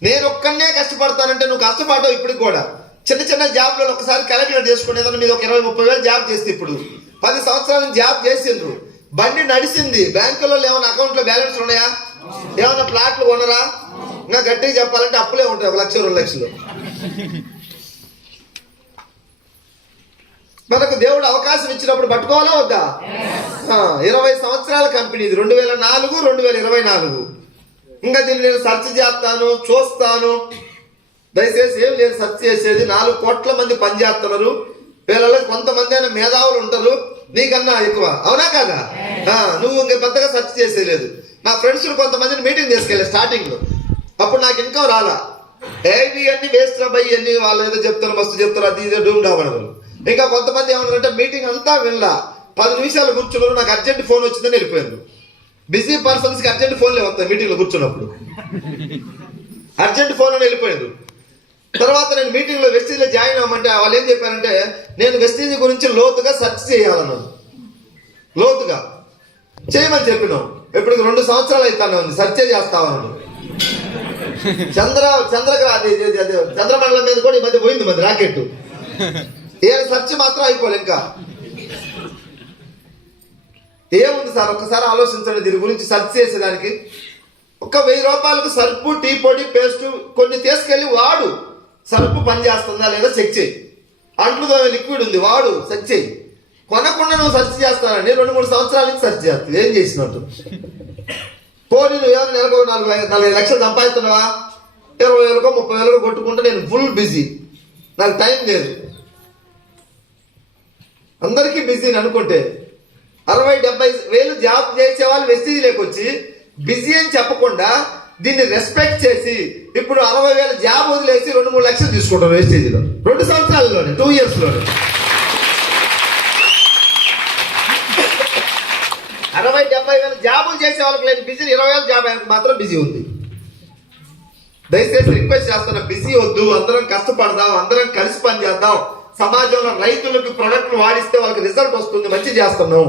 నేను ఒక్కనే కష్టపడతానంటే నువ్వు కష్టపడవు. ఇప్పటికి కూడా చిన్న చిన్న జాబ్లలో ఒకసారి క్యాలిక్యులేట్ చేసుకుని ఏదైనా మీరు ఒక 20-30 వేలు జాబ్ చేస్తే, ఇప్పుడు 10 సంవత్సరాల నుంచి జాబ్ చేసిండ్రు, బండి నడిచింది, బ్యాంకులో ఏమైనా అకౌంట్లో బ్యాలెన్స్ ఉన్నాయా? ఏమైనా ప్లాట్లు కొనరా? ఇంకా గట్టిగా చెప్పాలంటే అప్పులే ఉంటాయి, 1 లక్ష 2 లక్షలు. మనకు దేవుడు అవకాశం ఇచ్చినప్పుడు పట్టుకోవాలా వద్దా? 20 సంవత్సరాల కంపెనీ ఇది, 2004 2024. ఇంకా దీన్ని నేను సెర్చ్ చేస్తాను, చూస్తాను. దయచేసి ఏం లేదు సెర్చ్ చేసేది. 4 కోట్ల మంది పనిచేస్తున్నారు. వీళ్ళలో కొంతమంది అయినా మేధావులు ఉంటారు నీకన్నా ఎక్కువ, అవునా కదా? నువ్వు ఇంకా పెద్దగా సెర్చ్ చేసేది లేదు. నా ఫ్రెండ్స్ కొంతమందిని మీటింగ్ తీసుకెళ్ళా స్టార్టింగ్ లో. అప్పుడు నాకు ఇన్కమ్ రాలా. ఏవి అన్ని వేస్ట్ రాబాయి అన్ని వాళ్ళు ఏదో చెప్తారు, మస్తు చెప్తారు, అది ఇదే డూమ్ డాబడరు. ఇంకా కొంతమంది ఏమన్నారంటే మీటింగ్ అంతా వినలా, 10 నిమిషాలు కూర్చున్నారు, నాకు అర్జెంట్ ఫోన్ వచ్చిందని వెళ్ళిపోయారు. బిజీ పర్సన్స్ కి అర్జెంట్ ఫోన్లే వస్తాయి మీటింగ్ లో కూర్చున్నప్పుడు. అర్జెంట్ ఫోన్ అని వెళ్ళిపోయారు. తర్వాత నేను మీటింగ్ లో వెస్టీజ్ లో జాయిన్ అవ్వమంటే వాళ్ళు ఏం చెప్పారంటే, నేను వెస్టీజ్ గురించి లోతుగా సెర్చ్ చేయాలన్నాను. లోతుగా చేయమని చెప్పినాం. ఇప్పుడు 2 సంవత్సరాలు అవుతానే ఉంది, సెర్చే చేస్తామన్నాడు. చంద్రమండలం మీద కూడా ఈ మధ్య పోయింది మరి రాకెట్. ఏ సెర్చ్ మాత్రం అయిపోలే. ఇంకా ఏముంది సార్, ఒక్కసారి ఆలోచించండి దీని గురించి సెర్చ్ చేసేదానికి. ఒక 1000 రూపాయలకు సర్పు, టీ పొడి, పేస్ట్ కొన్ని తీసుకెళ్ళి వాడు. సర్పు పని చేస్తుందా లేదా చెక్ చేయి. అంట్లు లిక్విడ్ ఉంది వాడు, సెర్చ్ చేయి. కొనకుండా నువ్వు సెర్చ్ చేస్తానండి 2-3 సంవత్సరాల నుంచి సెర్చ్ చేస్తావు. ఏం చేసినట్టు? పోనీ నువ్వు ఏమైనా నెలకు 4-5 లక్షలు సంపాదిస్తున్నావా? 20 వేలకో 30 వేలకో కొట్టుకుంటే నేను ఫుల్ బిజీ, నాకు టైం లేదు. అందరికీ బిజీ అనుకుంటే 60-70 వేలు జాబ్ చేసే వాళ్ళు వెస్టీజ్ లేకొచ్చి బిజీ అని చెప్పకుండా దీన్ని రెస్పెక్ట్ చేసి ఇప్పుడు 60 వేల జాబ్ వదిలేసి 2-3 లక్షలు తీసుకుంటారు వెస్టీజ్లో 2 సంవత్సరాల్లోనే, 2 years లోనే. 60-70 వేల జాబులు చేసే వాళ్ళకి లేదు బిజీ. 20 వేల జాబ్ మాత్రం బిజీ ఉంది. దయచేసి రిక్వెస్ట్ చేస్తున్నా, బిజీ వద్దు. అందరం కష్టపడదాం, అందరం కలిసి పని చేద్దాం. సమాజంలో రైతులకు ప్రొడక్ట్లు వాడిస్తే వాళ్ళకి రిజల్ట్ వస్తుంది, మంచి చేస్తున్నాం.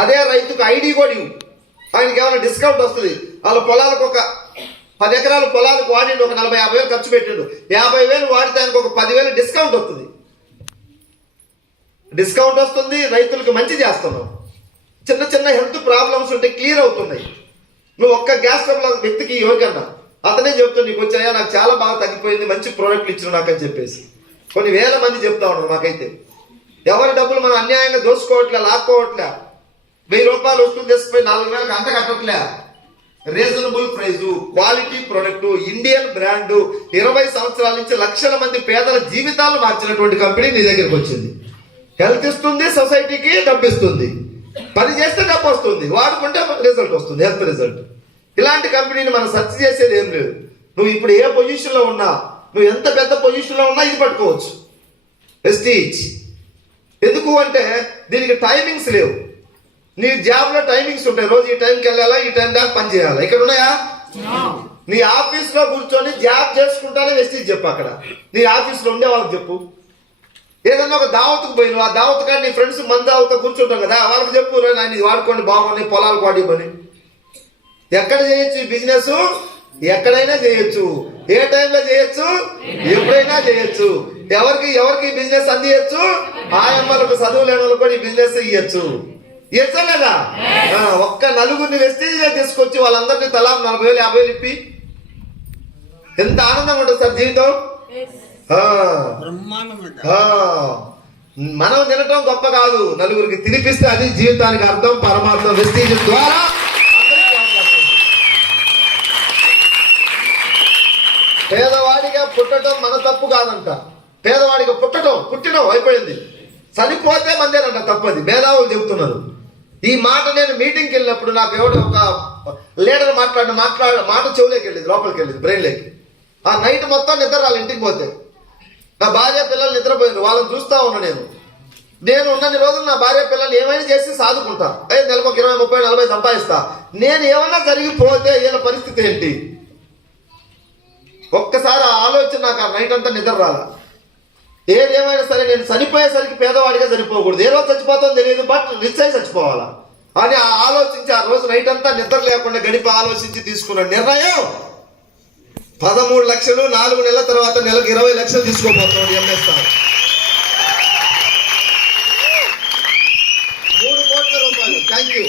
అదే రైతుకు ఐడి కూడా ఇవ్వు, ఆయనకి ఏమైనా డిస్కౌంట్ వస్తుంది. వాళ్ళ పొలాలకు ఒక 10 ఎకరాల పొలాలకు వాడిండు, ఒక 40-50 వేలు ఖర్చు పెట్టిండు. 50 వేలు వాడితే ఆయనకు ఒక 10 వేలు డిస్కౌంట్ వస్తుంది. డిస్కౌంట్ వస్తుంది, రైతులకు మంచి చేస్తున్నాం. చిన్న చిన్న హెల్త్ ప్రాబ్లమ్స్ ఉంటే క్లియర్ అవుతున్నాయి. నువ్వు ఒక్క గ్యాస్ ట్రబుల్ వ్యక్తికి ఎవరికన్నా అతనే చెప్తాడు, నీకు వచ్చాయా, నాకు చాలా బాగా తగ్గిపోయింది, మంచి ప్రోడక్ట్లు ఇచ్చిన నాకు అని చెప్పేసి కొన్ని వేల మంది చెప్తా ఉన్నారు. మాకైతే ఎవరి డబ్బులు మనం అన్యాయంగా దోసుకోవట్లే, లాక్కోవట్లే. 1000 రూపాయలు వస్తువులు తీసుకుపోయి 4 వేలకు అంత కట్టట్లే. Reasonable price, quality product, Indian brand, 20 సంవత్సరాల నుంచి లక్షల మంది పేదల జీవితాలు మార్చినటువంటి కంపెనీ నీ దగ్గరికి వచ్చింది. హెల్త్ ఇస్తుంది, సొసైటీకి డబ్బు ఇస్తుంది. పని చేస్తే డబ్బు వస్తుంది, వాడుకుంటే రిజల్ట్ వస్తుంది, హెల్త్ రిజల్ట్. ఇలాంటి కంపెనీని మనం సెర్చ్ చేసేది ఏం లేదు. నువ్వు ఇప్పుడు ఏ పొజిషన్లో ఉన్నా, నువ్వు ఎంత పెద్ద పొజిషన్లో ఉన్నా ఇది నీ జాబ్ లో టైమింగ్స్ ఉంటాయి. రోజు ఈ టైంకి వెళ్ళాలా, ఈ టైం దాకా పని చేయాలా. ఇక్కడ ఉన్నాయా? నీ ఆఫీస్ లో కూర్చొని జాబ్ చేసుకుంటానే వెస్టీజ్ చెప్పు. అక్కడ నీ ఆఫీస్ లో ఉండే వాళ్ళకి చెప్పు. ఏదన్నా ఒక దావత్కు పోయిన ఆ దావత్ కానీ నీ ఫ్రెండ్స్ మంది దావత కూర్చుంటాం కదా, వాళ్ళకి చెప్పు, నేను ఇది వాడుకోండి బాగుంది, పొలాలకు వాడిపోని. ఎక్కడ చేయొచ్చు ఈ బిజినెస్? ఎక్కడైనా చేయొచ్చు, ఏ టైంలో చేయొచ్చు, ఎప్పుడైనా చేయొచ్చు. ఎవరికి బిజినెస్ అందియచ్చు? ఆయమ్మలకు చదువు లేని వాళ్ళకి కూడా ఈ బిజినెస్ ఇవ్వచ్చు. ఇవ్వచ్చా లేదా? ఒక్క నలుగురిని వెస్టీజ్ తీసుకొచ్చి వాళ్ళందరినీ తలా 40,000 50,000 ఇప్పి ఎంత ఆనందంగా ఉంటుంది సార్ జీవితం. మనం తినటం గొప్ప కాదు, నలుగురికి తినిపిస్తే అది జీవితానికి అర్థం, పరమార్థం. వెస్టీజ్ ద్వారా పేదవాడిగా పుట్టడం మన తప్పు కాదంట. పేదవాడిగా పుట్టడం అయిపోయింది. చనిపోతే మందేనంట తప్పది. మేధావులు చెబుతున్నారు ఈ మాట. నేను మీటింగ్కి వెళ్ళినప్పుడు నాకు ఎవడో ఒక లీడర్ మాట చెవులోకి వెళ్ళింది, లోపలికి వెళ్ళింది, బ్రెయిన్లోకి. ఆ నైట్ మొత్తం నిద్ర రాలి. ఇంటికి పోతే నా భార్య పిల్లలు నిద్రపోయింది, వాళ్ళని చూస్తా ఉన్నా. నేను ఉన్నన్ని రోజులు నా భార్య పిల్లలు ఏమైనా చేసి సాదుకుంటా, నెలకు ఒక 20, 30, 40 సంపాదిస్తా. నేను ఏమన్నా జరిగిపోతే వీళ్ళ పరిస్థితి ఏంటి? ఒక్కసారి ఆ ఆలోచన నాకు ఆ నైట్ అంతా నిద్ర రాలా. ఏదేమైనా సరే నేను చనిపోయేసరికి పేదవాడిగా చనిపోకూడదు. ఏ రోజు చచ్చిపోతాం తెలియదు, బట్ రిచ్ అయి చచ్చిపోవాలా అని ఆలోచించి ఆ రోజు నైట్ అంతా నిద్ర లేకుండా గడిపి ఆలోచించి తీసుకున్న నిర్ణయం 13 లక్షలు. 4 నెలల తర్వాత నెలకు 20 లక్షలు తీసుకోబోతున్నాడు ఎంఎస్ సార్. 3 కోట్ల రూపాయలు. Thank you.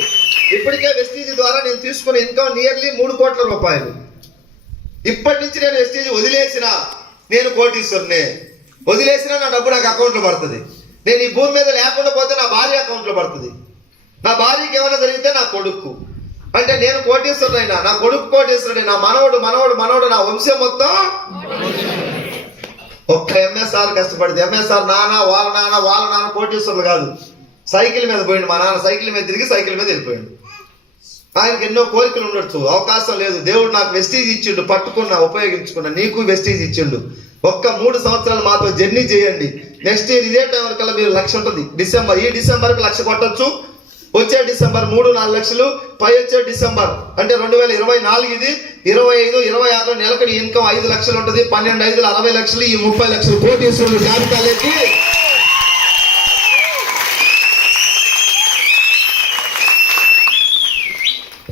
ఇప్పటికే వెస్టీజ్ ద్వారా నేను తీసుకున్న ఇన్కమ్ నియర్లీ 3 కోట్ల రూపాయలు. ఇప్పటి నుంచి నేను వెస్టీజ్ వదిలేసినా నేను కోటీశ్వరునే. వదిలేసినా నా డబ్బు నాకు అకౌంట్లో పడుతుంది. నేను ఈ భూమి మీద లేకుండా పోతే నా భార్య అకౌంట్లో పడుతుంది. నా భార్యకి ఏమైనా జరిగితే నా కొడుకు. అంటే నేను కోటీశ్వరుడైనా, నా కొడుకు కోటీశ్వరుడు, నా మనవడు, నా వంశం మొత్తం. ఒక్క ఎంఎస్ఆర్ కష్టపడితే ఎంఎస్ఆర్ వాళ్ళ నాన్న కోటీశ్వరులు కాదు. సైకిల్ మీద పోయిండు మా నాన్న. సైకిల్ మీద తిరిగి సైకిల్ మీద వెళ్ళిపోయాడు. ఆయనకి ఎన్నో కోరికలు ఉండొచ్చు, అవకాశం లేదు. దేవుడు నాకు వెస్టీజ్ ఇచ్చిండు, పట్టుకున్నా, ఉపయోగించుకున్నా. నీకు వెస్టీజ్ ఇచ్చిండు. ఒక్క 3 సంవత్సరాలు మాతో జర్నీ చేయండి. నెక్స్ట్ ఇయర్ ఇదే టైం వరకల్లా మీరు 1,00,000 ఉంటుంది. ఈ డిసెంబర్కి 1,00,000 కొట్టచ్చు. వచ్చే డిసెంబర్ 3-4 లక్షలు, పై వచ్చే డిసెంబర్ అంటే 2024 ఇది 25, 26 నెలకు ఇన్కమ్ 5 లక్షలు ఉంటుంది. 12 5 60 లక్షలు. ఈ 30 లక్షలు కోటీశ్వరులు జాబితాలోకి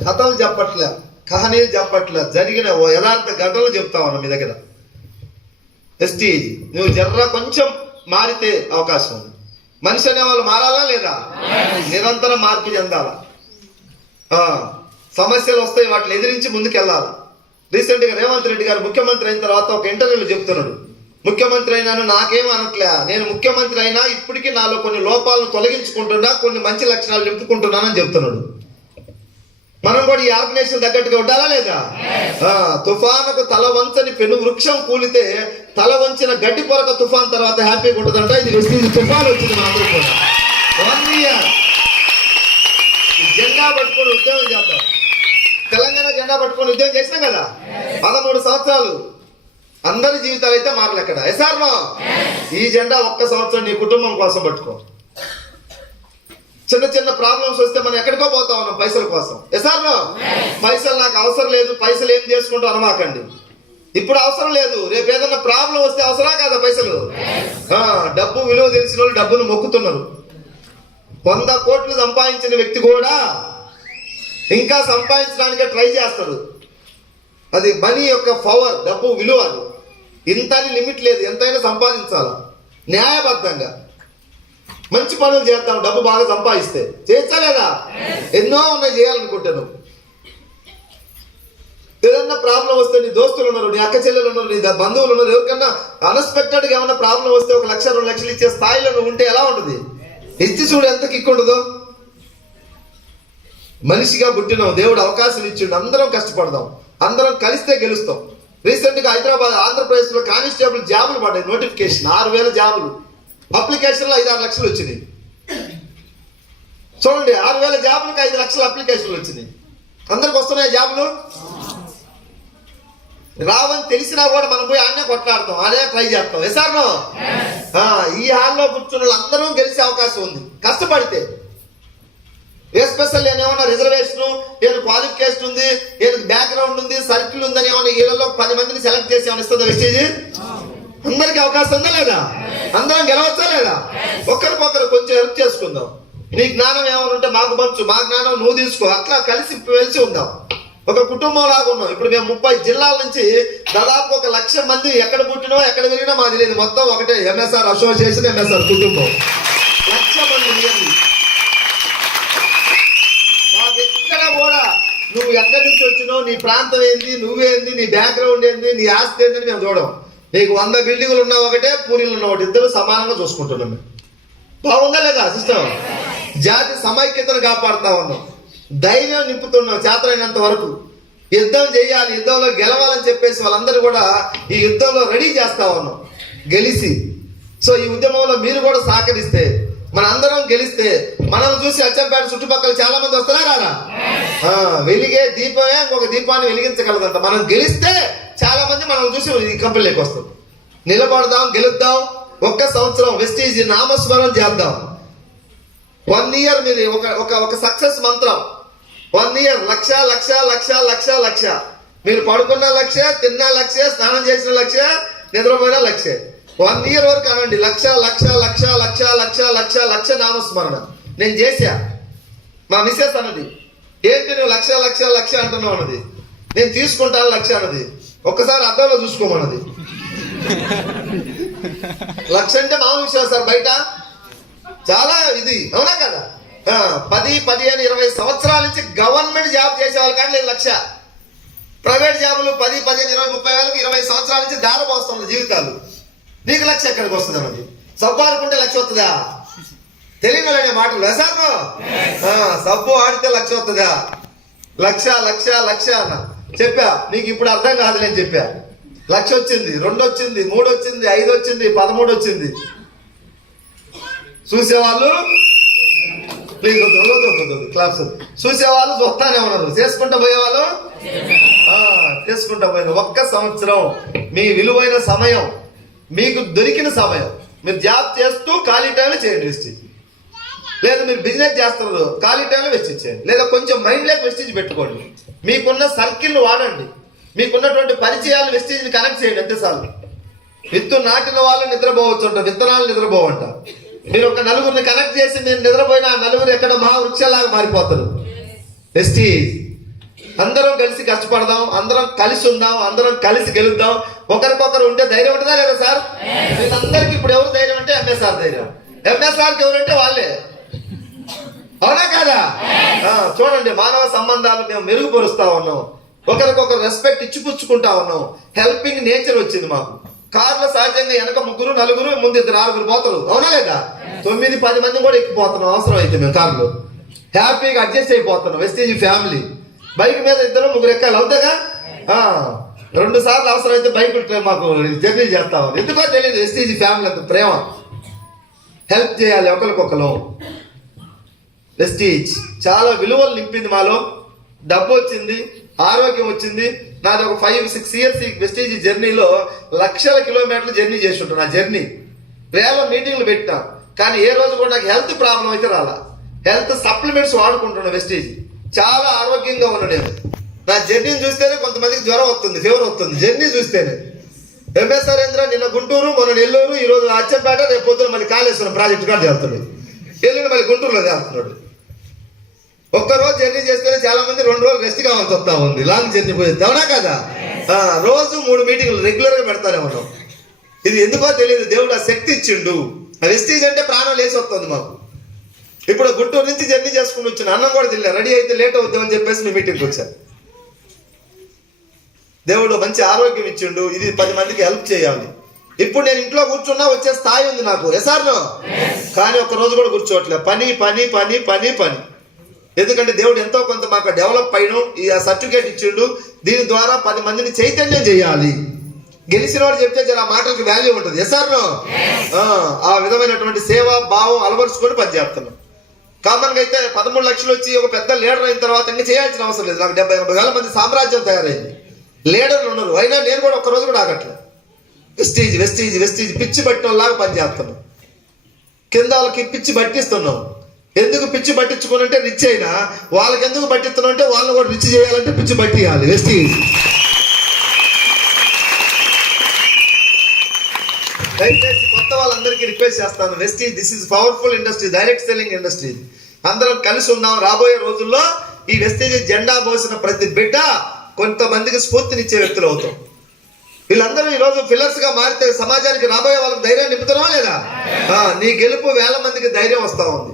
కథలు చెప్పట్లే, కహానీలు చెప్పట్లే, జరిగిన యథార్థ ఘటనలు చెప్తా ఉన్నా మీ దగ్గర. వెస్టీజ్ నువ్వు జర్ర కొంచెం మారితే అవకాశం ఉంది. మనిషి అనే వాళ్ళు మారాలా లేదా? నిరంతరం మార్పు చెందాలా. సమస్యలు వస్తాయి, వాటిని ఎదిరించి ముందుకెళ్ళాలి. రీసెంట్ గా రేవంత్ రెడ్డి గారు ముఖ్యమంత్రి అయిన తర్వాత ఒక ఇంటర్వ్యూలో చెప్తున్నాడు, ముఖ్యమంత్రి అయినాను నాకేం అనట్లే, నేను ముఖ్యమంత్రి అయినా ఇప్పటికీ నాలో కొన్ని లోపాలను తొలగించుకుంటున్నా, కొన్ని మంచి లక్షణాలు నింపుకుంటున్నానని చెప్తున్నాడు. మనం కూడా ఈ ఆర్గనైజేషన్ తగ్గట్టుగా ఉండాలా లేదా? తుఫానుకు తల వంచని పెను వృక్షం కూలితే తల వంచిన గడ్డి పొరక తుఫాన్ తర్వాత హ్యాపీగా ఉంటుందంట. ఇది వెస్టీజ్ తుఫాన్ వచ్చింది మనందరూ కూడా. 1 year జెండా పట్టుకొని ఉద్యోగం చేద్దాం. తెలంగాణ జెండా పట్టుకొని ఉద్యోగం చేసినాం కదా 13 సంవత్సరాలు. అందరి జీవితాలు అయితే మారలే అక్కడ. ఎసార్నో ఈ జెండా ఒక్క సంవత్సరం నీ కుటుంబం కోసం పట్టుకో. చిన్న ప్రాబ్లమ్స్ వస్తే మనం ఎక్కడికో పోతా ఉన్నాం పైసల కోసం. ఎసార్నో పైసలు నాకు అవసరం లేదు, పైసలు ఏం చేసుకుంటూ అనమాకండి. ఇప్పుడు అవసరం లేదు, రేపు ఏదన్నా ప్రాబ్లం వస్తే అవసరం కదా పైసలు. డబ్బు విలువ తెలిసిన వాళ్ళు డబ్బును మొక్కుతున్నారు. 100 కోట్లు సంపాదించిన వ్యక్తి కూడా ఇంకా సంపాదించడానికే ట్రై చేస్తాడు. అది మనీ యొక్క పవర్, డబ్బు విలువ. అది ఇంత లిమిట్ లేదు, ఎంతైనా సంపాదించాలా న్యాయబద్ధంగా. మంచి పనులు చేద్దాం, డబ్బు బాగా సంపాదిస్తే. చేయలేదా? ఎన్నో ఉన్నాయి చేయాలనుకుంటాను. ఏదన్నా ప్రాబ్లం వస్తే నీ దోస్తులు ఉన్నారు, నీ అక్క చెల్లెలు ఉన్నారు, నీ బంధువులు ఉన్నారు. ఎవరికన్నా అన్ఎక్స్పెక్టెడ్ గా ఏమన్నా ప్రాబ్లం వస్తే 1 లక్ష 2 లక్షలు ఇచ్చే స్థాయిలో నువ్వు ఉంటే ఎలా ఉంటుంది? ఇచ్చి చూడు ఎంత కిక్ ఉండదో. మనిషిగా పుట్టినాం, దేవుడు అవకాశం ఇచ్చిండు. అందరం కష్టపడదాం, అందరం కలిస్తే గెలుస్తాం. రీసెంట్ గా హైదరాబాద్, ఆంధ్రప్రదేశ్ లో కానిస్టేబుల్ జాబులు పడ్డాయి. నోటిఫికేషన్ 6,000 జాబులు. అప్లికేషన్లు 5-6 లక్షలు వచ్చినాయి. చూడండి, 6,000 జాబులకు 5 లక్షల అప్లికేషన్లు వచ్చినాయి. అందరికి వస్తున్నాయి జాబులు. రావని తెలిసినా కూడా మనం పోయి ఆడనే కొట్లాడతాం, ఆడే ట్రై చేస్తాం. ఎసార్నో ఈ హాల్లో కూర్చున్న వాళ్ళందరూ గెలిచే అవకాశం ఉంది కష్టపడితే. ఏ స్పెషల్ ఏమన్నా రిజర్వేషన్, ఏమైనా క్వాలిఫికేషన్ ఉంది, ఏమైనా బ్యాక్గ్రౌండ్ ఉంది, సర్కిల్ ఉందని ఏమన్నా వీళ్ళలో 10 మందిని సెలెక్ట్ చేసి ఏమైనా ఇస్తుందా వెస్టీజ్? అందరికి అవకాశం ఉందా లేదా? అందరం గెలవచ్చా లేదా? ఒకరికొకరు కొంచెం హెల్ప్ చేసుకుందాం. నీ జ్ఞానం ఏమైనా ఉంటే మాకు పంచు, మా జ్ఞానం నువ్వు తీసుకో, అట్లా కలిసి వెలిసి ఉందాం. ఒక కుటుంబం లాగా ఉన్నాం. ఇప్పుడు మేము 30 జిల్లాల నుంచి దాదాపు 1,00,000 మంది ఎక్కడ పుట్టినో ఎక్కడ పెరిగినా మాకు తెలియదు. మొత్తం ఒకటే ఎంఎస్ఆర్ అసోసియేషన్, ఎంఎస్ఆర్ కుటుంబం. 1,00,000 మంది నియర్లీ. మాకు ఎక్కడ కూడా నువ్వు ఎక్కడి నుంచి వచ్చినావు, నీ ప్రాంతం ఏంది, నువ్వేంది, నీ బ్యాక్గ్రౌండ్ ఏంది, నీ ఆస్తి ఏందని మేము చూడం. నీకు 100 బిల్డింగులు ఉన్నా ఒకటే, పూరీలు ఉన్న ఒకటి, ఇద్దరు సమానంగా చూసుకుంటున్నాం. బాగుందా లేదా సిస్టమ్? జాతి సమైక్యతను కాపాడుతా ఉన్నాం, ధైర్యం నింపుతున్నాం చేతనైనంత వరకు. యుద్ధం చేయాలి, యుద్ధంలో గెలవాలని చెప్పేసి వాళ్ళందరూ కూడా ఈ యుద్ధంలో రెడీ చేస్తా ఉన్నాం గెలిచి. సో ఈ ఉద్యమంలో మీరు కూడా సహకరిస్తే, మనందరం గెలిస్తే, మనం చూసి అచ్చంపేట చుట్టుపక్కల చాలా మంది వస్తారా రారా? వెలిగే దీపమే ఇంకొక దీపాన్ని వెలిగించగలదంట. మనం గెలిస్తే చాలా మంది మనం చూసి ఈ కంపెనీలోకి వస్తాం. నిలబడదాం, గెలుద్దాం. 1 సంవత్సరం వెస్టీజ్ నామస్మరణ చేద్దాం. 1 ఇయర్ మీరు ఒక సక్సెస్ మంత్రం. 1 ఇయర్ 1,00,000 1,00,000 1,00,000 1,00,000 1,00,000. మీరు పడుకున్న 1,00,000, తిన్న 1,00,000, స్నానం చేసిన 1,00,000, నిద్రపోయిన 1,00,000. 1 ఇయర్ వరకు అనండి 1,00,000 1,00,000 1,00,000 1,00,000 1,00,000 1,00,000 నామస్మరణ. నేను చేశా. మా మిస్సెస్ అన్నది, ఏంటి నువ్వు 1,00,000 1,00,000 1,00,000 అంటున్నావు అన్నది. నేను తీసుకుంటాను 1,00,000 అన్నది. ఒక్కసారి అద్దంలో చూసుకోమన్నది. 1,00,000 అంటే మామూలు విషయం సార్, బయట చాలా ఇది, అవునా కదా? 10, 15, 20 సంవత్సరాల నుంచి గవర్నమెంట్ జాబ్ చేసే వాళ్ళ కానీ లేదు 1,00,000. ప్రైవేట్ జాబులు 10, 15, 20, 30 వేలకు 20 సంవత్సరాల నుంచి దారపోస్తున్న జీవితాలు. నీకు 1,00,000 ఎక్కడికి వస్తుంది అన్నది? సబ్బు ఆడుకుంటే 1,00,000 వస్తుందా? తెలియని మాటలు వేసాను. సబ్బు ఆడితే 1,00,000 వస్తుందా? 1,00,000 1,00,000 1,00,000 అన్న చెప్పా. నీకు ఇప్పుడు అర్థం కాదు నేను చెప్పా. 1,00,000 వచ్చింది, 2 వచ్చింది, 3 వచ్చింది, 5 వచ్చింది, 13 వచ్చింది. చూసేవాళ్ళు ప్లీజ్ క్లాప్స్. చూసేవాళ్ళు చూస్తానే ఉన్నారు, చేసుకుంటా పోయేవాళ్ళు చేసుకుంటా పోయిన. 1 సంవత్సరం మీ విలువైన సమయం, మీకు దొరికిన సమయం. మీరు జాబ్ చేస్తూ ఖాళీ టైంలో చేయండి వెస్టీజ్. లేదా మీరు బిజినెస్ చేస్తున్నారు, ఖాళీ టైంలో వెస్టీజ్ చేయండి. లేదా కొంచెం మైండ్లోకి వెస్టీజ్ పెట్టుకోండి. మీకున్న సర్కిల్ వాడండి, మీకున్నటువంటి పరిచయాలు వెస్టీజ్ని కనెక్ట్ చేయండి. అంతేసార్లు విత్తు నాటిన వాళ్ళు నిద్రపోవచ్చు అంట, విత్తనాలు నిద్రపోవంట. మీరు ఒక 4గురిని కనెక్ట్ చేసి మీరు నిద్రపోయిన ఆ 4గురు ఎక్కడ మహావృక్షలాగా మారిపోతారు. వెస్టీజ్ అందరం కలిసి కష్టపడదాం, అందరం కలిసి ఉందాం, అందరం కలిసి గెలుద్దాం. ఒకరికొకరు ఉంటే ధైర్యం ఉంటుందా లేదా సార్? వీళ్ళందరికీ ఇప్పుడు ఎవరు ధైర్యం అంటే ఎంఎస్ఆర్ ధైర్యం. ఎంఎస్ఆర్కి ఎవరంటే వాళ్ళే, అవునా కాదా? చూడండి, మానవ సంబంధాలు మేము మెరుగుపరుస్తా ఉన్నాం, ఒకరికొకరు రెస్పెక్ట్ ఇచ్చిపుచ్చుకుంటా ఉన్నాం. హెల్పింగ్ నేచర్ వచ్చింది మాకు. కార్లో సహజంగా వెనక 3, 4, ముందు 2, 6 పోతారు, అవునా లేదా? 9, 10 మంది కూడా ఎక్కిపోతున్నాం అవసరం అయితే. మేము కార్లో హ్యాపీగా అడ్జస్ట్ అయిపోతున్నాం. Vestige family. బైక్ మీద 2, 3 ఎక్కాలి, అవుతాగా? 2 సార్లు అవసరం అయితే బైక్ మాకు జర్నీ చేస్తాం. ఎందుకో తెలియదు, వెస్టీజ్ ఫ్యామిలీ అంత ప్రేమ. హెల్ప్ చేయాలి ఒకరికొకరు. వెస్టీజ్ చాలా విలువలు నింపింది మాలో. డబ్బు వచ్చింది, ఆరోగ్యం వచ్చింది. నాది ఒక 5-6 ఇయర్స్ ఈ వెస్టీజ్ జర్నీలో 1,00,000 కిలోమీటర్లు జర్నీ చేసి ఉంటాను. నా జర్నీ వేల మీటింగ్లు పెట్టినా, కానీ ఏ రోజు కూడా నాకు హెల్త్ ప్రాబ్లం అయితే రాలా. Health supplements వాడుకుంటున్నాను. వెస్టీజ్ చాలా ఆరోగ్యంగా ఉన్నాను నేను. నా జర్నీని చూస్తేనే కొంతమందికి జ్వరం వస్తుంది, ఫీవర్ వస్తుంది జర్నీ చూస్తేనే. ఎంఎస్ఆర్ నిన్న గుంటూరు, మొన్న నెల్లూరు, ఈ రోజు అచ్చంపేట, రేపు పొద్దున మళ్ళీ కాళేశ్వరం ప్రాజెక్టు కాడ చేస్తున్నాడు. ఎల్లుండి మళ్ళీ గుంటూరులో చేస్తున్నాడు. ఒక్కరోజు జర్నీ చేస్తేనే చాలా మంది 2 రోజులు రెస్ట్ కావాల్సి వస్తా ఉంది. లాంగ్ జర్నీ పోయేది, అవునా కదా? రోజు 3 మీటింగ్లు రెగ్యులర్ గా పెడతానే ఉన్నాం. ఇది ఎందుకో తెలియదు, దేవుడు ఆ శక్తి ఇచ్చిండు. ఆ వెస్టీజ్ అంటే ప్రాణం లేచి వస్తుంది మాకు. ఇప్పుడు గుంటూరు నుంచి జర్నీ చేసుకుని వచ్చిన, అన్నం కూడా తిన్నా, రెడీ అయితే లేట్ అవుద్దామని చెప్పేసి మీ మీటింగ్కి వచ్చాను. దేవుడు మంచి ఆరోగ్యం ఇచ్చిండు. ఇది 10 మందికి హెల్ప్ చేయాలి. ఇప్పుడు నేను ఇంట్లో కూర్చున్నా వచ్చే స్థాయి ఉంది నాకు, ఎసార్నో? కానీ ఒక్క రోజు కూడా కూర్చోవట్లేదు. పని పని పని పని పని. ఎందుకంటే దేవుడు ఎంతో కొంత మాకు డెవలప్ అయిన ఈ సర్టిఫికేట్ ఇచ్చిండు. దీని ద్వారా 10 మందిని చైతన్యం చేయాలి. గెలిచిన వాడు చెప్తే జర ఆ మాటలకు వాల్యూ ఉంటుంది, ఎసార్నో? ఆ విధమైనటువంటి సేవా భావం అలవరుచుకొని పనిచేస్తున్నాం. కామన్ గా అయితే 13 లక్షలు వచ్చి ఒక పెద్ద లీడర్ అయిన తర్వాత ఇంకా చేయాల్సిన అవసరం లేదు. నాకు 70-80 వేల మంది సామ్రాజ్యం తయారైంది, లీడర్లు ఉన్నారు. అయినా నేను కూడా ఒక్కరోజు కూడా ఆగట్లేదు. వెస్టీజ్ వెస్టీజ్ వెస్టీజ్ పిచ్చి పట్టిన లాగా పనిచేస్తున్నాం. కింద వాళ్ళకి పిచ్చి పట్టిస్తున్నాం. ఎందుకు పిచ్చి పట్టించుకోనంటే రిచ్ అయినా, వాళ్ళకి ఎందుకు పట్టిస్తున్నావు అంటే వాళ్ళని కూడా రిచ్ చేయాలంటే పిచ్చి పట్టియాలి. వెస్టీజ్ దయచేసి కొత్త వాళ్ళందరికీ రిక్వెస్ట్ చేస్తాను, Vestige this is powerful industry, direct selling industry. అందరం కలిసి ఉన్నాం. రాబోయే రోజుల్లో ఈ వెస్టీజ్ జెండా పోసిన ప్రతి బిడ్డ కొంతమందికి స్ఫూర్తినిచ్చే వ్యక్తులు అవుతాం. వీళ్ళందరూ ఈరోజు ఫిల్లర్స్ గా మారితే సమాజానికి రాబోయే వాళ్ళకి ధైర్యాన్ని నింపుతున్నావా లేదా? నీ గెలుపు వేల మందికి ధైర్యం వస్తా ఉంది.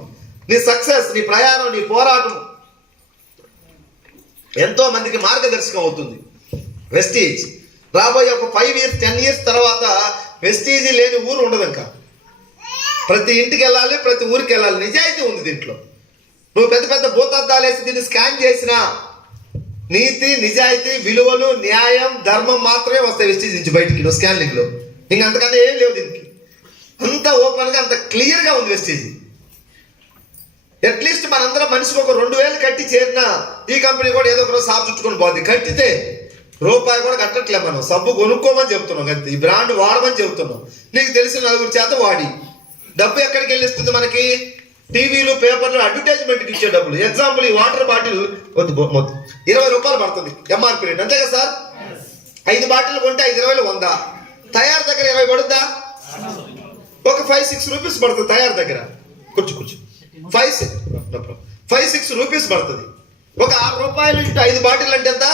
నీ సక్సెస్, నీ ప్రయాణం, నీ పోరాటం ఎంతో మందికి మార్గదర్శకం అవుతుంది. వెస్టీజ్ రాబోయే ఒక 5 years 10 years తర్వాత వెస్టీజ్ లేని ఊరు ఉండదు. ఇంకా ప్రతి ఇంటికి వెళ్ళాలి, ప్రతి ఊరికి వెళ్ళాలి. నిజాయితీ ఉంది దీంట్లో. నువ్వు పెద్ద పెద్ద భూతద్దాలు వేసి దీన్ని స్కాన్ చేసినా నీతి, నిజాయితీ, విలువలు, న్యాయం, ధర్మం మాత్రమే వస్తాయి వెస్టీజ్ నుంచి బయటికి. నువ్వు స్కానింగ్ లో ఇంకా అంతకన్నా ఏం లేవు దీనికి. అంత ఓపెన్ గా, అంత క్లియర్ గా ఉంది వెస్టీజ్. అట్లీస్ట్ మనందరం మనిషికి ఒక 2000 కట్టి చేరినా ఈ కంపెనీ కూడా ఏదో ఒక రోజు సాపు చుట్టుకొని పోతుంది. కట్టితే రూపాయి కూడా కట్టట్లే. మనం సబ్బు కొనుక్కోమని చెప్తున్నాం, అంతే. ఈ బ్రాండ్ వాడమని చెబుతున్నాం. నీకు తెలిసిన నలుగురు చేత వాడి డబ్బు ఎక్కడికి వెళ్ళిస్తుంది మనకి? టీవీలు, పేపర్లు, అడ్వర్టైజ్మెంట్కి ఇచ్చే డబ్బులు. ఎగ్జాంపుల్, ఈ వాటర్ బాటిల్ వద్దు 20 రూపాయలు పడుతుంది ఎంఆర్పీ రేట్, అంతే కదా సార్? 5 బాటిల్ కొంటే 5 20 100. తయారు దగ్గర 20 పడుద్దా? ఒక 5-6 రూపీస్ పడుతుంది తయారు దగ్గర. కూర్చు 5-6 రూపీస్ పడుతుంది. ఒక 6 రూపాయలు ఇంటూ 5 బాటిల్ అంటే ఎంత?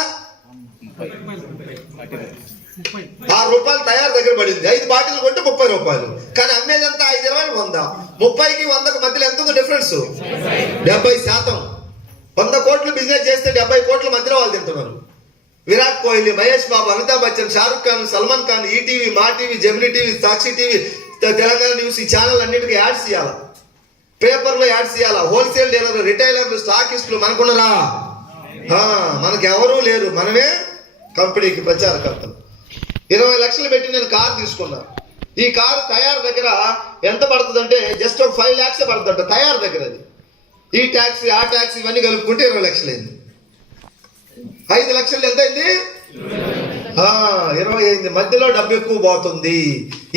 6 రూపాయలు తయారు దగ్గర పడింది. 5 బాటిల్ కొంటే 30 రూపాయలు. కానీ అమ్మేదంతా 5 20 100. 30కి 100కి మధ్యలో ఎంత ఉంది డిఫరెన్స్? 70%. 100 కోట్లు బిజినెస్ చేస్తే 70 కోట్ల మధ్యలో వాళ్ళు తింటున్నారు. Virat Kohli, Mahesh Babu, Amitabh Bachchan, Shahrukh Khan, Salman Khan, ETV, Maa TV, Gemini TV, Sakshi TV, Telangana news, ఈ ఛానల్ అన్నిటికీ యాడ్స్ ఇవ్వాలా, పేపర్లో యాడ్స్ ఇవ్వాలా. హోల్సేల్ డీలర్, రిటైలర్లు, స్టాకిస్టులు మనకున్నారా? మనకి ఎవరూ లేరు. మనమే కంపెనీకి ప్రచారకర్తలు. 20 లక్షలు పెట్టి నేను కారు తీసుకున్నా. ఈ కారు తయారు దగ్గర ఎంత పడుతుందంటే జస్ట్ ఒక 5 lakhs పడుతుందంట తయారు దగ్గర. అది ఈ ట్యాక్సీ, ఆ ట్యాక్సీ ఇవన్నీ కలుపుకుంటే 20 లక్షలు అయింది. 5 లక్షలు ఎంత అయింది? 20 అయింది. మధ్యలో డబ్బు ఎక్కువ పోతుంది.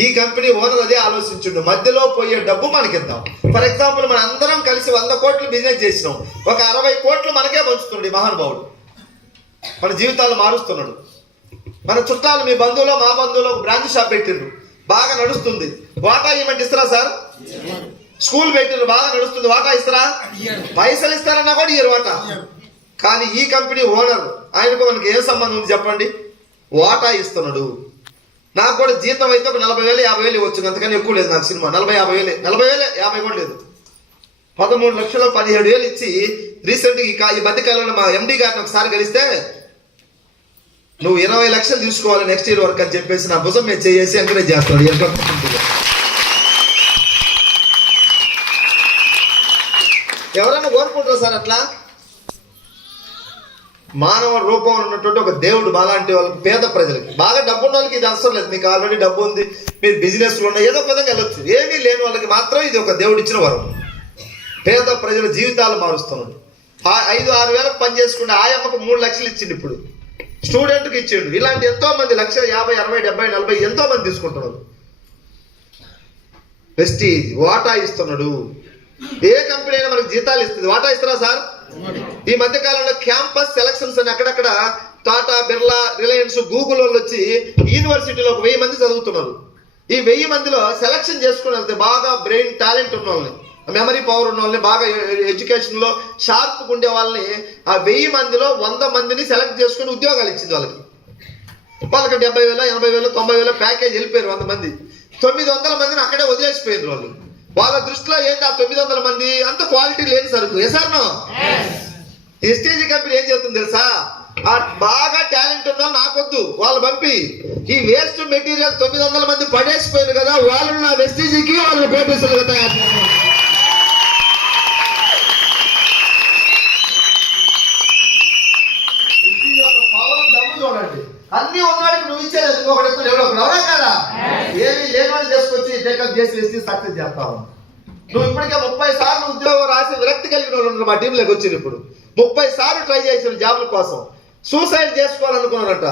ఈ కంపెనీ ఓనర్ అదే ఆలోచించుండు, మధ్యలో పోయే డబ్బు మనకిద్దాం. ఫర్ ఎగ్జాంపుల్, మన అందరం కలిసి 100 కోట్లు బిజినెస్ చేసినాం. ఒక 60 కోట్లు మనకే పంచుతున్నాడు ఈ మహానుభావుడు. మన జీవితాలు మారుస్తున్నాడు. మన చుట్టాలు, మీ బంధువులు, మా బంధువులు ఒక బ్రాంచ్ షాప్ పెట్టిండ్రు, బాగా నడుస్తుంది. వాటా ఇవ్వమంటే ఇస్తారా సార్? స్కూల్ పెట్టిండ్రు, బాగా నడుస్తుంది. వాటా ఇస్తారా? పైసలు ఇస్తారన్నా కూడా ఇయ్యరు వాటా. కానీ ఈ కంపెనీ ఓనర్, ఆయనకు మనకి ఏం సంబంధం ఉంది చెప్పండి? వాటా ఇస్తున్నాడు. నాకు కూడా జీతం అయితే ఒక 40,000 50,000 ఇవ్వచ్చు, అంతకని ఎక్కువ లేదు నాకు. సినిమా 40,000 40,000 50 కూడా లేదు. 13 లక్షలు 17,000 ఇచ్చి రీసెంట్గా ఈ మధ్యకాలంలో మా ఎండి గారిని ఒకసారి కలిస్తే, నువ్వు 20 లక్షలు తీసుకోవాలి నెక్స్ట్ ఇయర్ వరకు అని చెప్పేసి నా భుజం మీద చేసి ఎంకరేజ్ చేస్తాడు. ఎవరైనా కోరుకుంటారా సార్ అట్లా? మానవ రూపం ఉన్నటువంటి ఒక దేవుడు మాలాంటి వాళ్ళకి, పేద ప్రజలకి, బాగా డబ్బు ఉన్న వాళ్ళకి ఇది అవసరం లేదు. మీకు ఆల్రెడీ డబ్బు ఉంది, మీరు బిజినెస్లో ఉన్న ఏదో ఒక విధంగా వెళ్ళొచ్చు. ఏమీ లేని వాళ్ళకి మాత్రం ఇది ఒక దేవుడు ఇచ్చిన వరం. పేద ప్రజల జీవితాలు మారుస్తున్నాడు. 5-6 వేలకు పని చేసుకుంటే ఆయమ్మకు 3 లక్షలు ఇచ్చిండు. ఇప్పుడు స్టూడెంట్కి ఇచ్చిండు. ఇలాంటి ఎంతో మంది 1,50,000 60 70 40 ఎంతో మంది తీసుకుంటున్నారు. వెస్టీజ్ వాటా ఇస్తున్నాడు. ఏ కంపెనీ అయినా మనకు జీతాలు ఇస్తుంది, వాటా ఇస్తారా సార్? ఈ మధ్య కాలంలో క్యాంపస్ సెలక్షన్స్ అని అక్కడక్కడ టాటా, బిర్లా, రిలయన్స్, గూగుల్ వాళ్ళు వచ్చి యూనివర్సిటీలో ఒక 1000 మంది చదువుతున్నారు. ఈ 1000 మందిలో సెలక్షన్ చేసుకుని వెళ్తే బాగా బ్రెయిన్ టాలెంట్ ఉన్న వాళ్ళని, మెమరీ పవర్ ఉన్న వాళ్ళని, బాగా ఎడ్యుకేషన్ లో షార్ప్ ఉండే వాళ్ళని, ఆ 1000 మందిలో 100 మందిని సెలెక్ట్ చేసుకుని ఉద్యోగాలు ఇచ్చింది వాళ్ళకి. వాళ్ళకి 70,000 80,000 90,000 ప్యాకేజ్ వెళ్ళిపోయారు. 100 మంది 900 మందిని అక్కడే వదిలేసిపోయారు వాళ్ళు. వాళ్ళ దృష్టిలో ఏంటి ఆ 900 మంది అంత క్వాలిటీ లేని సరుకు. ఎసార్నో ఎస్టీజీ కంపెనీ ఏం చెబుతుంది తెలుసా? ఆ బాగా టాలెంట్ ఉన్న వాళ్ళు నాకొద్దు, వాళ్ళు పంపి ఈ వేస్ట్ మెటీరియల్ 900 మంది పడేసిపోయారు కదా, వాళ్ళు నా ఎస్టీజీకి వాళ్ళు పోటీసులు కదా. చూడండి, అన్ని ఉన్నవాడికి నువ్వు ఇచ్చేది ఇంకొకటి ఎప్పుడు ఎవడో ఒకడు, అవునా కదా? ఏమి లేనివాడిని చేసుకొచ్చి టేకప్ చేసి వేసి సక్సెస్ చేస్తావు. నువ్వు ఇప్పటికే 30 సార్లు ఉద్యోగం రాసి విరక్తి కలిగిన వాళ్ళు మా టీంలోకి వచ్చారు. ఇప్పుడు 30 సార్లు ట్రై చేశారు జాబ్ల కోసం. సూసైడ్ చేసుకోవాలనుకున్నారంట.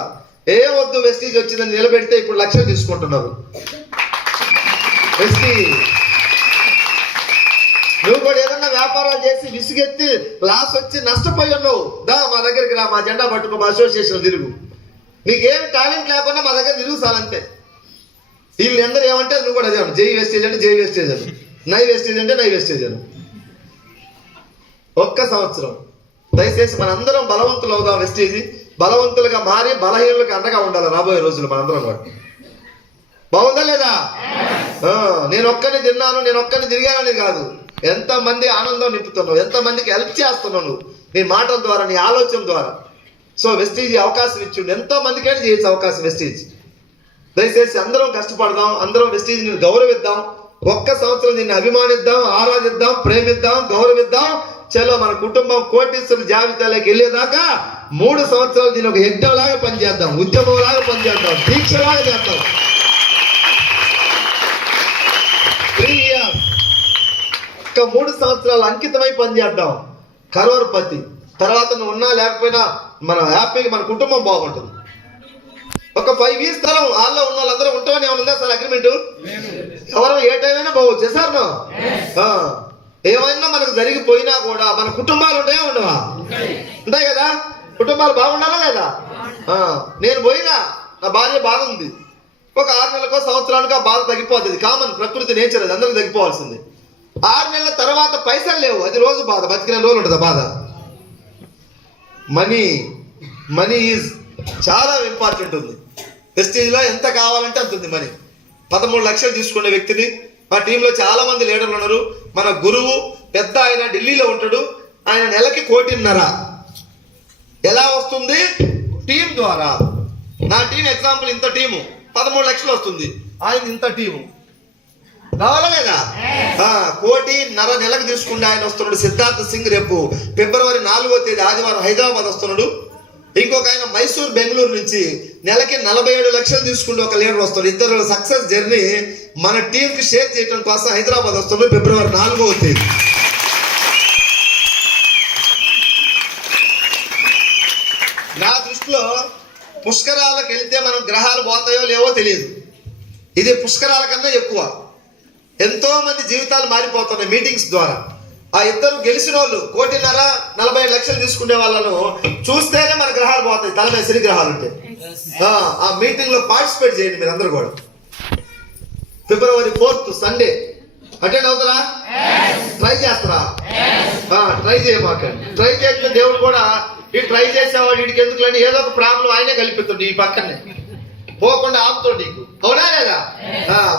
ఏ వద్దు, వెస్టీజ్ వచ్చిందని నిలబెడితే ఇప్పుడు 1 లక్షలు తీసుకుంటున్నారు. వెస్టీజ్ నువ్వు కూడా ఏదన్నా వ్యాపారాలు చేసి విసుగెత్తి లాస్ వచ్చి నష్టపోయి ఉన్నావు, దా మా దగ్గరికి రా, మా జెండా పట్టుకో, మా అసోసియేషన్ తిరుగు. నీకేం టాలెంట్ లేకుండా మా దగ్గర తిరుగు చాలంతే. వీళ్ళు అందరూ ఏమంటే నువ్వు కూడా అదే, జై వేస్టేజ్ అంటే జై వేస్టేజ్ అని, నై వేస్టేజ్ అంటే నై వేస్టేజ్ అని. ఒక్క సంవత్సరం దయచేసి మనందరం బలవంతులు అవుదాం. వెస్టేజ్ బలవంతులుగా మారి బలహీనులకు అండగా ఉండాలి రాబోయే రోజులు మనందరం కూడా. బాగుందా లేదా? నేను ఒక్కరిని తిన్నాను, నేను ఒక్కరిని తిరిగానని కాదు, ఎంతమంది ఆనందం నింపుతున్నావు, ఎంతమందికి హెల్ప్ చేస్తున్నావు నువ్వు నీ మాటల ద్వారా, నీ ఆలోచన ద్వారా. సో వెస్టేజ్ అవకాశం ఇచ్చిండు, ఎంతో మందికైనా చేయొచ్చు అవకాశం వెస్టేజ్. దయచేసి అందరం కష్టపడదాం, అందరం వెస్టేజ్ని గౌరవిద్దాం. ఒక్క సంవత్సరం దీన్ని అభిమానిద్దాం, ఆరాధిద్దాం, ప్రేమిద్దాం, గౌరవిద్దాం. చలో మన కుటుంబం కోటీశ్వరుల జాబితాలోకి వెళ్ళేదాకా 3 సంవత్సరాలు దీన్ని ఒక యజ్ఞంలాగా పనిచేద్దాం, ఉద్యమంలాగా పనిచేద్దాం, దీక్షలాగా చేద్దాం. 3 years ఒక 3 సంవత్సరాలు అంకితమై పనిచేద్దాం. కరోర్పతి తర్వాత నువ్వు ఉన్నా లేకపోయినా మన హ్యాపీగా మన కుటుంబం బాగుంటుంది. ఒక 5 years తరం వాళ్ళలో ఉన్న వాళ్ళందరూ ఉంటామని ఏమైనా ఉందా సార్ అగ్రిమెంట్? ఎవరు ఏ టైం అయినా బాగొచ్చు సార్. ఏమైనా మనకు జరిగిపోయినా కూడా మన కుటుంబాలు ఉంటాయా ఉండవా? ఉంటాయి కదా. కుటుంబాలు బాగుండాలా లేదా? నేను పోయినా నా భార్య బాగుంది, ఒక 6 నెలలకో సంవత్సరానికో బాధ తగ్గిపోతుంది. కామన్, ప్రకృతి, నేచర్, అది అందరికి తగ్గిపోవాల్సింది. 6 నెలల తర్వాత పైసలు లేవు, అది రోజు బాధ, బతికిన రోజులు ఉంటుంది బాధ. మనీ ఈజ్ చాలా ఇంపార్టెంట్ ఉంది. వెస్టేజ్లో ఎంత కావాలంటే అంత ఉంది మనీ. 13 లక్షలు తీసుకునే వ్యక్తిని మా టీంలో చాలా మంది లీడర్లు ఉన్నారు. మన గురువు పెద్ద ఆయన ఢిల్లీలో ఉంటాడు, ఆయన నెలకి 1.5 కోటి. ఎలా వస్తుంది? టీం ద్వారా. నా టీం ఎగ్జాంపుల్ ఇంత టీము 13 లక్షలు వస్తుంది, ఆయన ఇంత టీము కావాలా లేదా? 1.5 కోటి నెలకు తీసుకుంటే ఆయన వస్తున్నాడు. సిద్ధార్థ్ సింగ్ రేపు ఫిబ్రవరి 4వ తేదీ ఆదివారం హైదరాబాద్ వస్తున్నాడు. ఇంకొక ఆయన మైసూర్ బెంగళూరు నుంచి నెలకి 47 లక్షలు తీసుకుంటూ ఒక లీడర్ వస్తాడు. ఇద్దరు సక్సెస్ జర్నీ మన టీంకి షేర్ చేయడం కోసం హైదరాబాద్ వస్తున్నాడు ఫిబ్రవరి 4వ తేదీ. నా దృష్టిలో పుష్కరాలకు వెళ్తే మనం గ్రహాలు పోతాయో లేవో తెలియదు, ఇది పుష్కరాల కన్నా ఎక్కువ. ఎంతో మంది జీవితాలు మారిపోతున్నాయి మీటింగ్స్ ద్వారా. ఆ ఇద్దరు గెలిచిన వాళ్ళు 1.5 కోటి 47 లక్షలు తీసుకునే వాళ్ళను చూస్తేనే మన గ్రహాలు పోతాయి, తల మీద శని గ్రహాలు ఉంటే. ఆ మీటింగ్ లో పార్టిసిపేట్ చేయండి మీరు అందరు కూడా. ఫిబ్రవరి 4th సండే అటెండ్ అవుతారా? ట్రై చేస్తారా? ట్రై చేయమాకండి. ట్రై చేస్తే దేవుడు కూడా ఈ ట్రై చేసేవాడు వీడికి ఎందుకులని ఏదో ఒక ప్రాబ్లం ఆయనే కల్పిస్తుంది ఈ పక్కనే, పోకుండా ఆపుతాడు నీకు. అవునా లేదా?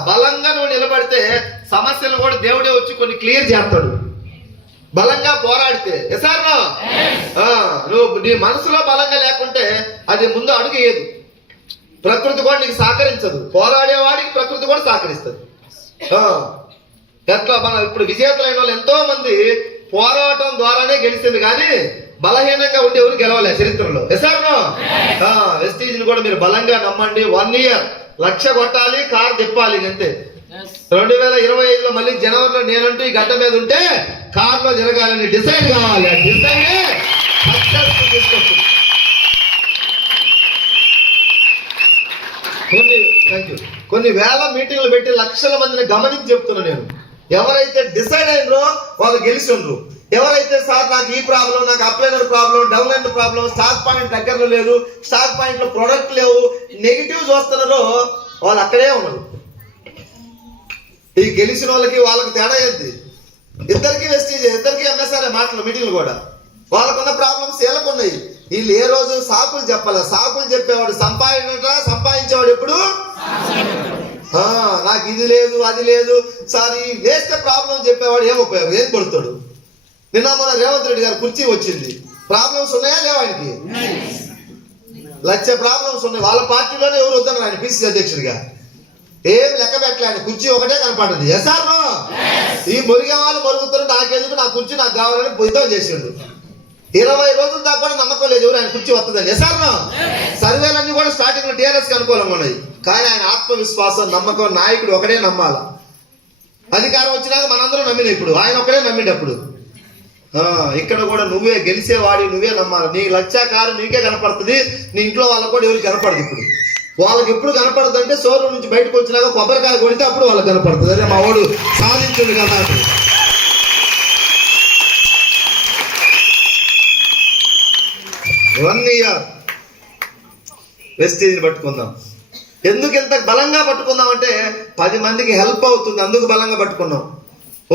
బలంగా నువ్వు నిలబడితే సమస్యలు కూడా దేవుడే వచ్చి కొన్ని క్లియర్ చేస్తాడు. బలంగా పోరాడితే ఎసార్నో నువ్వు నీ మనసులో బలంగా లేకుంటే అది ముందు అడుగు వేయదు. ప్రకృతి కూడా నీకు సహకరించదు, పోరాడేవాడికి ప్రకృతి కూడా సహకరిస్తుంది. ఎట్లా మన ఇప్పుడు విజేతలైన వాళ్ళు ఎంతో మంది పోరాటం ద్వారానే గెలిచింది, కానీ బలహీనంగా ఉండి ఎవరు గెలవలే చరిత్రలో. ఎసార్నో వెస్టీజ్ ని కూడా మీరు బలంగా నమ్మండి. 1 year 1 లక్ష కొట్టాలి, కార్ తిప్పాలి అంతే. 2025లో మళ్ళీ జనవరిలో నేనంటూ ఈ గడ్డ మీద ఉంటే కార్లో జరగాలని డిసైడ్ కావాలి. కొన్ని వేల మీటింగ్లు పెట్టి లక్షల మందిని గమనించి చెప్తున్నా నేను. ఎవరైతే డిసైడ్ అయినరో వాళ్ళు గెలిచిండ్రు. ఎవరైతే సార్ నాకు ఈ ప్రాబ్లం, నాకు అప్లైనర్ ప్రాబ్లం, డౌన్లైనర్ ప్రాబ్లం, స్టాక్ పాయింట్ దగ్గరలో లేదు, స్టాక్ పాయింట్ లో ప్రొడక్ట్ లేవు, నెగిటివ్ చూస్తున్నారో వాళ్ళు అక్కడే ఉన్నారు. ఈ గెలిచిన వాళ్ళకి వాళ్ళకి తేడా ఏంటి? ఇద్దరికి వెస్టీజ్, ఇద్దరికి ఎంఎస్ఆర్ మాటలు మీటింగ్లు కూడా. వాళ్ళకున్న ప్రాబ్లమ్స్ వీళ్ళకు ఉన్నాయి. వీళ్ళు ఏ రోజు సాకులు చెప్పాల. సాకులు చెప్పేవాడు సంపాదించేవాడు ఎప్పుడు నాకు ఇది లేదు అది లేదు సార్ ఈ వేస్తే ప్రాబ్లం చెప్పేవాడు ఏం ఉపయోగం, ఏం కొడుతాడు? నిన్న మన రేవంత్ రెడ్డి గారు కుర్చీ వచ్చింది, ప్రాబ్లమ్స్ ఉన్నాయా లేవా? ఆయనకి 1 లక్ష ప్రాబ్లమ్స్ ఉన్నాయి. వాళ్ళ పార్టీలోనే ఎవరు వద్దన్నారు ఆయన పిసిసి అధ్యక్షుడిగా. ఏం లెక్క పెట్టలే, ఆయన కుర్చీ ఒకటే కనపడింది. ఎసార్నో ఈ మురిగే వాళ్ళు మరుగుతారు, నాకెందుకు, నా కుర్చీ నాకు కావాలని యుద్ధం చేసిండు. 20 రోజుల దాకా కూడా నమ్మకం లేదు ఎవరు ఆయన కుర్చీ వస్తుందని. ఎసార్నో సర్వేలన్నీ కూడా స్టార్టింగ్ లో టీఆర్ఎస్ కి అనుకూలంగా ఉన్నాయి, కానీ ఆయన ఆత్మవిశ్వాసం, నమ్మకం, నాయకుడు ఒకటే నమ్మాల. అధికారం వచ్చినాక మనందరం నమ్మిన, ఇప్పుడు ఆయన ఒకటే నమ్మినప్పుడు. ఇక్కడ కూడా నువ్వే గెలిచేవాడి, నువ్వే నమ్మాలి. నీ లక్ష్యాకారు నీకే కనపడుతుంది, నీ ఇంట్లో వాళ్ళకు కూడా ఎవరికి కనపడదు. ఇప్పుడు వాళ్ళకి ఎప్పుడు కనపడదు అంటే షోరూమ్ నుంచి బయటకు వచ్చినాక కొబ్బరికాయ కొడితే అప్పుడు వాళ్ళకి కనపడుతుంది. అదే మా వాడు సాధించింది కదా. 1 year వెస్టీజ్ని పట్టుకుందాం. ఎందుకు ఇంత బలంగా పట్టుకుందాం అంటే 10 మందికి హెల్ప్ అవుతుంది, అందుకు బలంగా పట్టుకున్నాం.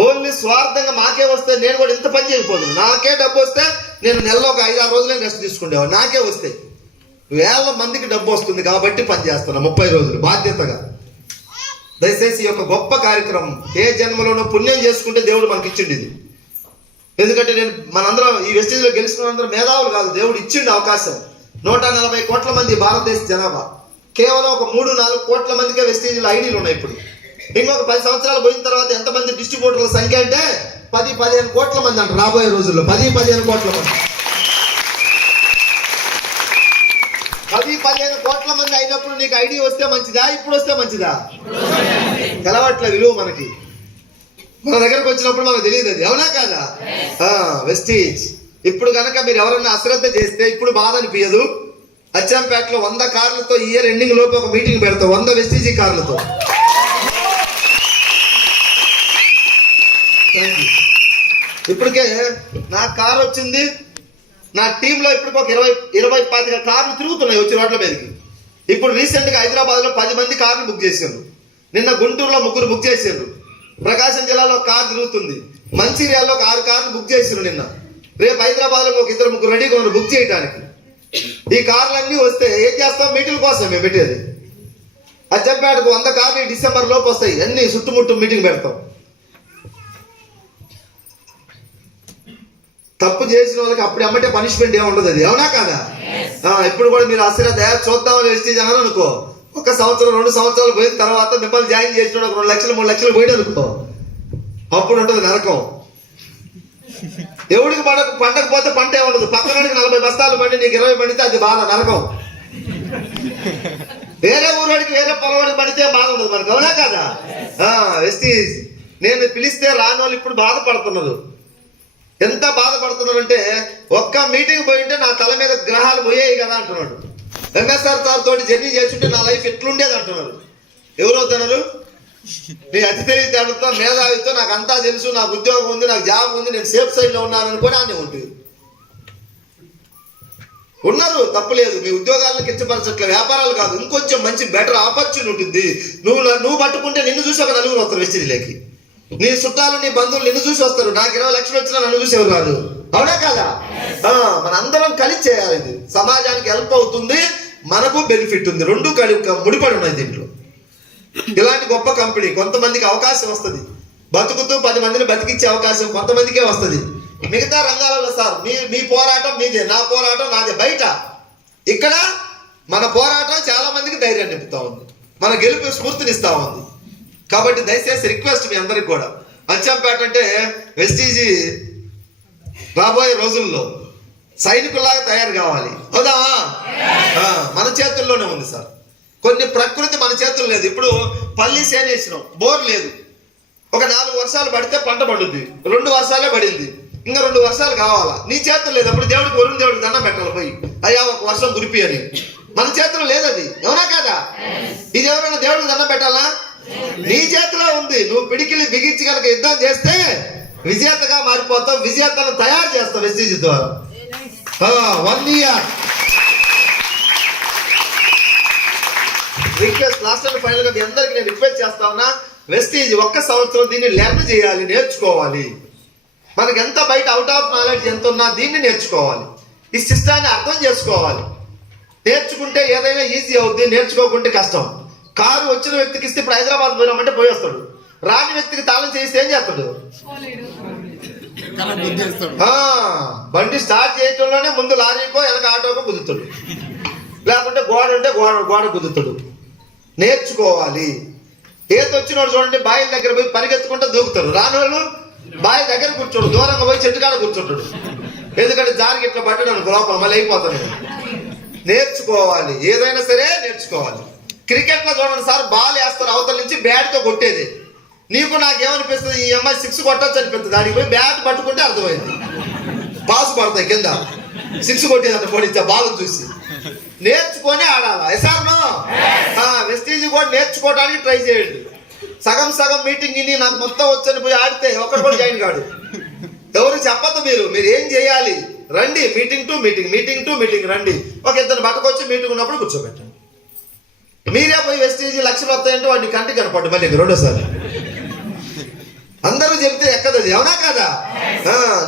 ఓన్లీ స్వార్థంగా మాకే వస్తే నేను కూడా ఇంత పని చేయకపోదును. నాకే డబ్బు వస్తే నేను నెలలో ఒక 5-6 రోజులే రెస్ట్ తీసుకునేవాడు. నాకే వస్తే వేల మందికి డబ్బు వస్తుంది కాబట్టి పని చేస్తున్నా 30 రోజులు బాధ్యతగా. దయచేసి ఈ యొక్క గొప్ప కార్యక్రమం ఏ జన్మలోనో పుణ్యం చేసుకుంటే దేవుడు మనకి ఇచ్చిండు ఇది. ఎందుకంటే మనందరం ఈ వెస్టీజ్లో గెలుచుకున్నందరం మేధావులు కాదు, దేవుడు ఇచ్చిండు అవకాశం. 140 కోట్ల మంది భారతదేశ జనాభా, కేవలం ఒక 3-4 కోట్ల మందికే వెస్టీజ్లో ఐడీలు ఉన్నాయి. ఇప్పుడు ఇంకొక 10 సంవత్సరాలు పోయిన తర్వాత ఎంతమంది డిస్ట్రిబ్యూటర్ల సంఖ్య అంటే 10-15 కోట్ల మంది అంట. రాబోయే రోజుల్లో 10-15 కోట్ల మంది, 10-15 కోట్ల మంది అయినప్పుడు నీకు ఐడి వస్తే మంచిదా, ఇప్పుడు వస్తే మంచిదా? తెలవట్లే విలువ మనకి. మన దగ్గరకు వచ్చినప్పుడు మనకు తెలియదు అది, అవునా కాదా? వెస్టీజ్ ఇప్పుడు కనుక మీరు ఎవరన్నా అశ్రద్ధ చేస్తే ఇప్పుడు బాధ అనిపించదు. అచ్చంపేటలో 100 కార్లతో ఇయర్ ఎండింగ్ లోపు ఒక మీటింగ్ పెడతాం, 100 వెస్టీజీ కార్లతో. ఇప్పటికే నా కార్ వచ్చింది, నా టీంలో ఇప్పటికి ఒక 20-25 కార్లు తిరుగుతున్నాయి వచ్చి రోడ్ల మీదకి. ఇప్పుడు రీసెంట్గా హైదరాబాద్లో 10 మంది కార్లు బుక్ చేశారు. నిన్న గుంటూరులో 3 బుక్ చేశారు. ప్రకాశం జిల్లాలో కార్ తిరుగుతుంది. మంచిర్యాలలో 6 కార్లు బుక్ చేశారు నిన్న. రేపు హైదరాబాద్లో ఒక 2-3 రెడీగా ఉన్నారు బుక్ చేయడానికి. ఈ కార్లన్నీ వస్తే ఏం చేస్తాం? మీటింగ్ కోసం మేము పెట్టేది. అచ్చంపేటకు 100 కార్లు డిసెంబర్ లోపు వస్తాయి. అన్ని చుట్టుముట్టు మీటింగ్ పెడతాం. తప్పు చేసిన వాళ్ళకి అప్పుడు అమ్మటే పనిష్మెంట్ ఏమి ఉండదు, అది అవునా కాదా? ఇప్పుడు కూడా మీరు అశ్రద్ధ చూద్దామని వెస్టీజ్ అన్నారు అనుకో, 1 సంవత్సరం 2 సంవత్సరాలు పోయిన తర్వాత మిమ్మల్ని జాయిన్ చేసిన 2 లక్షలు 3 లక్షలు పోయిన అనుకో, అప్పుడు ఉంటుంది నరకం. ఎవడికి పంటకపోతే పంట ఏముండదు. పక్కనడికి 40 బస్తాలు పండి నీకు 20 పండితే అది బాధ, నరకం. వేరే ఊరోడికి వేరే పొలవాడికి పండితే బాధ ఉండదు మనకు, అవునా కాదా? వెస్టీజ్ నేను పిలిస్తే రాని వాళ్ళు ఇప్పుడు బాధపడుతున్నారు. ఎంత బాధపడుతున్నారంటే ఒక్క మీటింగ్ పోయింటే నా తల మీద గ్రహాలు పోయాయి కదా అంటున్నాడు. ఎంఎస్ఆర్ సార్ తోటి జర్నీ చేస్తుంటే నా లైఫ్ ఎట్లుండేది అంటున్నారు. ఎవరవుతున్నారు? నీ అతి తెలివితేటలతో మేధావితో నాకు అంతా తెలుసు, నాకు ఉద్యోగం ఉంది, నాకు జాబ్ ఉంది, నేను సేఫ్ సైడ్లో ఉన్నాను అనుకోని అన్నీ ఉంటుంది. ఉన్నారు, తప్పులేదు. మీ ఉద్యోగాలను కించపరచట్లే, వ్యాపారాలు కాదు, ఇంకొంచెం మంచి బెటర్ ఆపర్చునిటీ ఉంటుంది. నువ్వు పట్టుకుంటే నిన్ను చూసి ఒక 4 వస్తారు వెస్టీజ్లోకి. నీ చుట్టాలు నీ బంధువులు నిన్ను చూసి వస్తారు. నాకు 20 లక్షలు వచ్చినా నన్ను చూసి ఎవరు రాదు, అవునా కాదా? మన అందరం కలిసి చేయాలి. ఇది సమాజానికి హెల్ప్ అవుతుంది, మనకు బెనిఫిట్ ఉంది. 2 కలిపి ముడిపడి ఉన్నాయి దీంట్లో. ఇలాంటి గొప్ప కంపెనీ కొంతమందికి అవకాశం వస్తుంది, బతుకుతూ 10 మందిని బతికించే అవకాశం కొంతమందికే వస్తుంది. మిగతా రంగాలలో సార్ మీ పోరాటం మీదే, నా పోరాటం నాదే. బయట ఇక్కడ మన పోరాటం చాలా మందికి ధైర్యాన్ని నింపుతా ఉంది, మన గెలుపు స్ఫూర్తినిస్తా ఉంది. కాబట్టి దయచేసి రిక్వెస్ట్ మీ అందరికి కూడా, అచ్చంపేట అంటే వెస్టీజీ రాబోయే రోజుల్లో సైనికుల్లాగా తయారు కావాలి, అవుదామా? మన చేతుల్లోనే ఉంది సార్. కొన్ని ప్రకృతి మన చేతుల్లో లేదు. ఇప్పుడు పల్లి సేనేసినాం, బోర్ లేదు. ఒక 4 వర్షాలు పడితే పంట పడుద్ది, 2 వర్షాలే పడింది, ఇంకా 2 వర్షాలు కావాలా, నీ చేతులు లేదు. అప్పుడు వరుణ్ దేవుడికి దండం పెట్టాలి పోయి, అయ్యా 1 వర్షం కురిపి అని. మన చేతుల్లో లేదు అది, అవునా కాదా? ఇది ఎవరైనా దేవుడికి దండం పెట్టాలా? నీ చేతిలో ఉంది. నువ్వు పిడికిలి బిగించి కనుక యుద్ధం చేస్తే విజేతగా మారిపోతావు, విజేతను తయారు చేస్తావు వెస్టీజ్ ద్వారా. 1 year request, last and final గా మీ అందరికి నేను రిక్వెస్ట్ చేస్తా ఉన్నా, వెస్టీజ్ 1 సంవత్సరం దీన్ని లెర్న్ చేయాలి, నేర్చుకోవాలి. మనకి ఎంత బయట అవుట్ ఆఫ్ నాలెడ్జ్ ఎంత ఉన్నా దీన్ని నేర్చుకోవాలి, ఈ సిస్టాన్ని అర్థం చేసుకోవాలి. నేర్చుకుంటే ఏదైనా ఈజీ అవుద్ది, నేర్చుకోకుంటే కష్టం. కారు వచ్చిన వ్యక్తికి ఇస్తే ఇప్పుడు హైదరాబాద్ పోయినామంటే పోయేస్తాడు, రాని వ్యక్తికి తాళం చేస్తే ఏం చేస్తాడు? బండి స్టార్ట్ చేయటంలోనే ముందు లారీకో వెనక ఆటోకో కుదుతాడు, లేకుంటే గోడ ఉంటే గోడ కుదుతాడు. నేర్చుకోవాలి. ఏది వచ్చినోడు చూడండి బావి దగ్గర పోయి పరిగెత్తుకుంటే దూకుతారు, రానోళ్ళు బావి దగ్గర కూర్చోడు, దూరంగా పోయి చెట్టు కాడ కూర్చుంటాడు. ఎందుకంటే జారికి ఇట్లా పడ్డాడు అనుకో లోపల మళ్ళీ అయిపోతాను. నేర్చుకోవాలి, ఏదైనా సరే నేర్చుకోవాలి. క్రికెట్ లో చూడండి సార్, బాల్ వేస్తారు అవతల నుంచి, బ్యాట్ తో కొట్టేది. నీకు నాకేమనిపిస్తుంది? ఈ అమ్మాయి 6 కొట్టచ్చు అనిపిస్తుంది. దానికి పోయి బ్యాట్ పట్టుకుంటే అర్థమైంది, పాస్ పడతాయి కింద, 6 కొట్టేదంట పొడిచ్చా బాల్ చూసి. నేర్చుకొని ఆడాలా, ఎసార్నో? వెస్టీజ్ కూడా నేర్చుకోవడానికి ట్రై చేయండి. సగం మీటింగ్ ఇని నాకు మొత్తం వచ్చని పోయి ఆడితే ఒక్కడు కూడా జాయిన్ కాడు. ఎవరు చెప్పద్దు. మీరు ఏం చేయాలి, రండి, మీటింగ్ టు మీటింగ్ రండి. ఒక ఇద్దరు పక్కకొచ్చి మీటింగ్ ఉన్నప్పుడు కూర్చోబెట్టండి. మీరే పోయి వెస్టేజ్ లక్షలు వస్తాయంటే వాడిని కంటికి కనపడ్డు మళ్ళీ రెండోసారి. అందరూ చెబితే ఎక్కదది, అవునా కదా?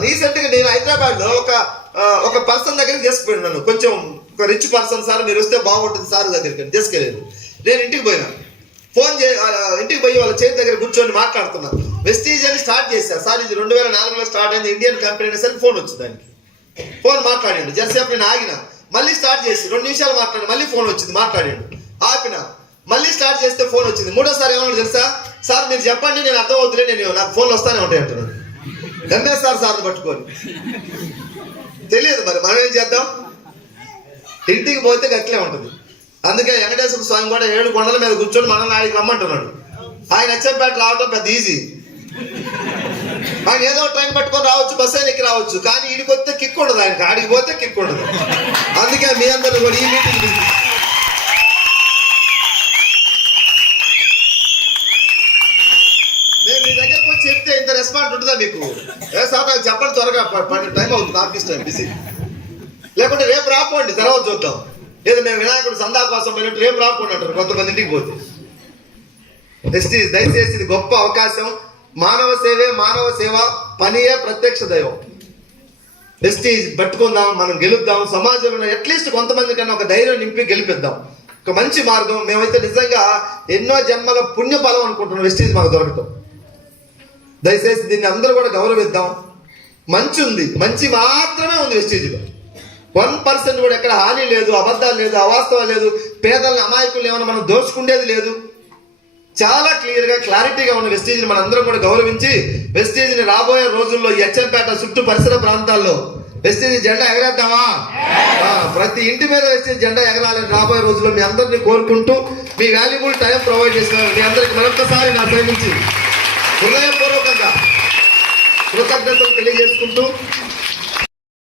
రీసెంట్గా నేను హైదరాబాద్లో ఒక పర్సన్ దగ్గరికి తీసుకుపోయాను. నన్ను కొంచెం ఒక రిచ్ పర్సన్, సార్ మీరు వస్తే బాగుంటుంది సార్ దగ్గరికి తీసుకెళ్ళాను. నేను ఇంటికి పోయినా, ఇంటికి పోయి వాళ్ళ చేతి దగ్గర కూర్చొని మాట్లాడుతున్నా. వెస్టీజ్ అని స్టార్ట్ చేశారు సార్, ఇది 2004లో స్టార్ట్ అయింది, ఇండియన్ కంపెనీ అనేసరికి ఫోన్ వచ్చింది. దానికి ఫోన్ మాట్లాడాడు. జరసేపు నేను ఆగిన, మళ్ళీ స్టార్ట్ చేసి 2 నిమిషాలు మాట్లాడి మళ్ళీ ఫోన్ వచ్చింది, మాట్లాడాడు. ఆపిన, మళ్ళీ స్టార్ట్ చేస్తే ఫోన్ వచ్చింది. మూడోసారి ఏమన్నా తెలుసా, సార్ మీరు చెప్పండి నేను అర్థం అవుతులే, నేను నాకు ఫోన్లు వస్తానే ఉంటాయి అంటున్నాడు. గమ్మేస్తారు సార్ని పట్టుకొని. తెలియదు మరి మనం ఏం చేద్దాం. ఇంటికి పోతే గట్లే ఉంటుంది. అందుకే వెంకటేశ్వర స్వామి కూడా 7 కొండల మీద కూర్చొని మనల్ని ఆయనకి రమ్మంటున్నాడు. ఆయన అచ్చంపేట రావటం పెద్ద ఈజీ. ఆయన ఏదో ట్రైన్ పట్టుకొని రావచ్చు, బస్సు ఎక్కి రావచ్చు, కానీ ఈడికి వస్తే కిక్ ఉండదు, ఆయనకి ఆడికి పోతే కిక్ ఉండదు. అందుకే మీ అందరూ కూడా ఈ మీటింగ్ మేము మీ దగ్గరకు వచ్చి చెప్తే ఇంత రెస్పాన్స్ ఉంటుందా మీకు? సార్ నాకు చెప్పండి త్వరగా, టైం అవుతుంది, ఆఫీస్ టైం బిజీ. లేకుంటే రేపు రాపోండి, తర్వాత చూద్దాం. ఏదో మేము వినాయకుడు సందా కోసం పోయినట్టు రేపు రాపోండి అంటారు కొంతమంది ఇంటికి పోతే. దయచేసి ఇది గొప్ప అవకాశం. మానవ సేవే మానవ సేవ, పనియే ప్రత్యక్ష దైవం. వెస్టీజ్ పట్టుకుందాం, మనం గెలుద్దాం. సమాజంలో అట్లీస్ట్ కొంతమంది కన్నా ఒక ధైర్యం నింపి గెలిపిద్దాం. ఒక మంచి మార్గం. మేమైతే నిజంగా ఎన్నో జన్మల పుణ్య ఫలం అనుకుంటున్నాం వెస్టీజ్ మాకు దొరకటం. దయచేసి దీన్ని అందరూ కూడా గౌరవిద్దాం. మంచి ఉంది, మంచి మాత్రమే ఉంది వెస్టీజ్లో. 1% కూడా ఎక్కడ హాని లేదు, అబద్ధాలు లేదు, అవాస్తవం లేదు, పేదలను అమాయకులు ఏమైనా మనం దోచుకుండేది లేదు. చాలా క్లియర్గా క్లారిటీగా ఉన్న వెస్టీజ్ని మనం అందరం కూడా గౌరవించి వెస్టీజ్ని రాబోయే రోజుల్లో ఈ అచ్చంపేట చుట్టూ పరిసర ప్రాంతాల్లో వెస్టీజ్ జెండా ఎగరేద్దామా? ప్రతి ఇంటి మీద వెస్టీజ్ జెండా ఎగరాలని రాబోయే రోజుల్లో మీ అందరినీ కోరుకుంటూ, మీ వాల్యుబుల్ టైం ప్రొవైడ్ చేసిన మీ అందరికి మరొకసారి నా సైడ్ నుంచి హృదయపూర్వకంగా కృతజ్ఞతలు తెలియజేసుకుంటూ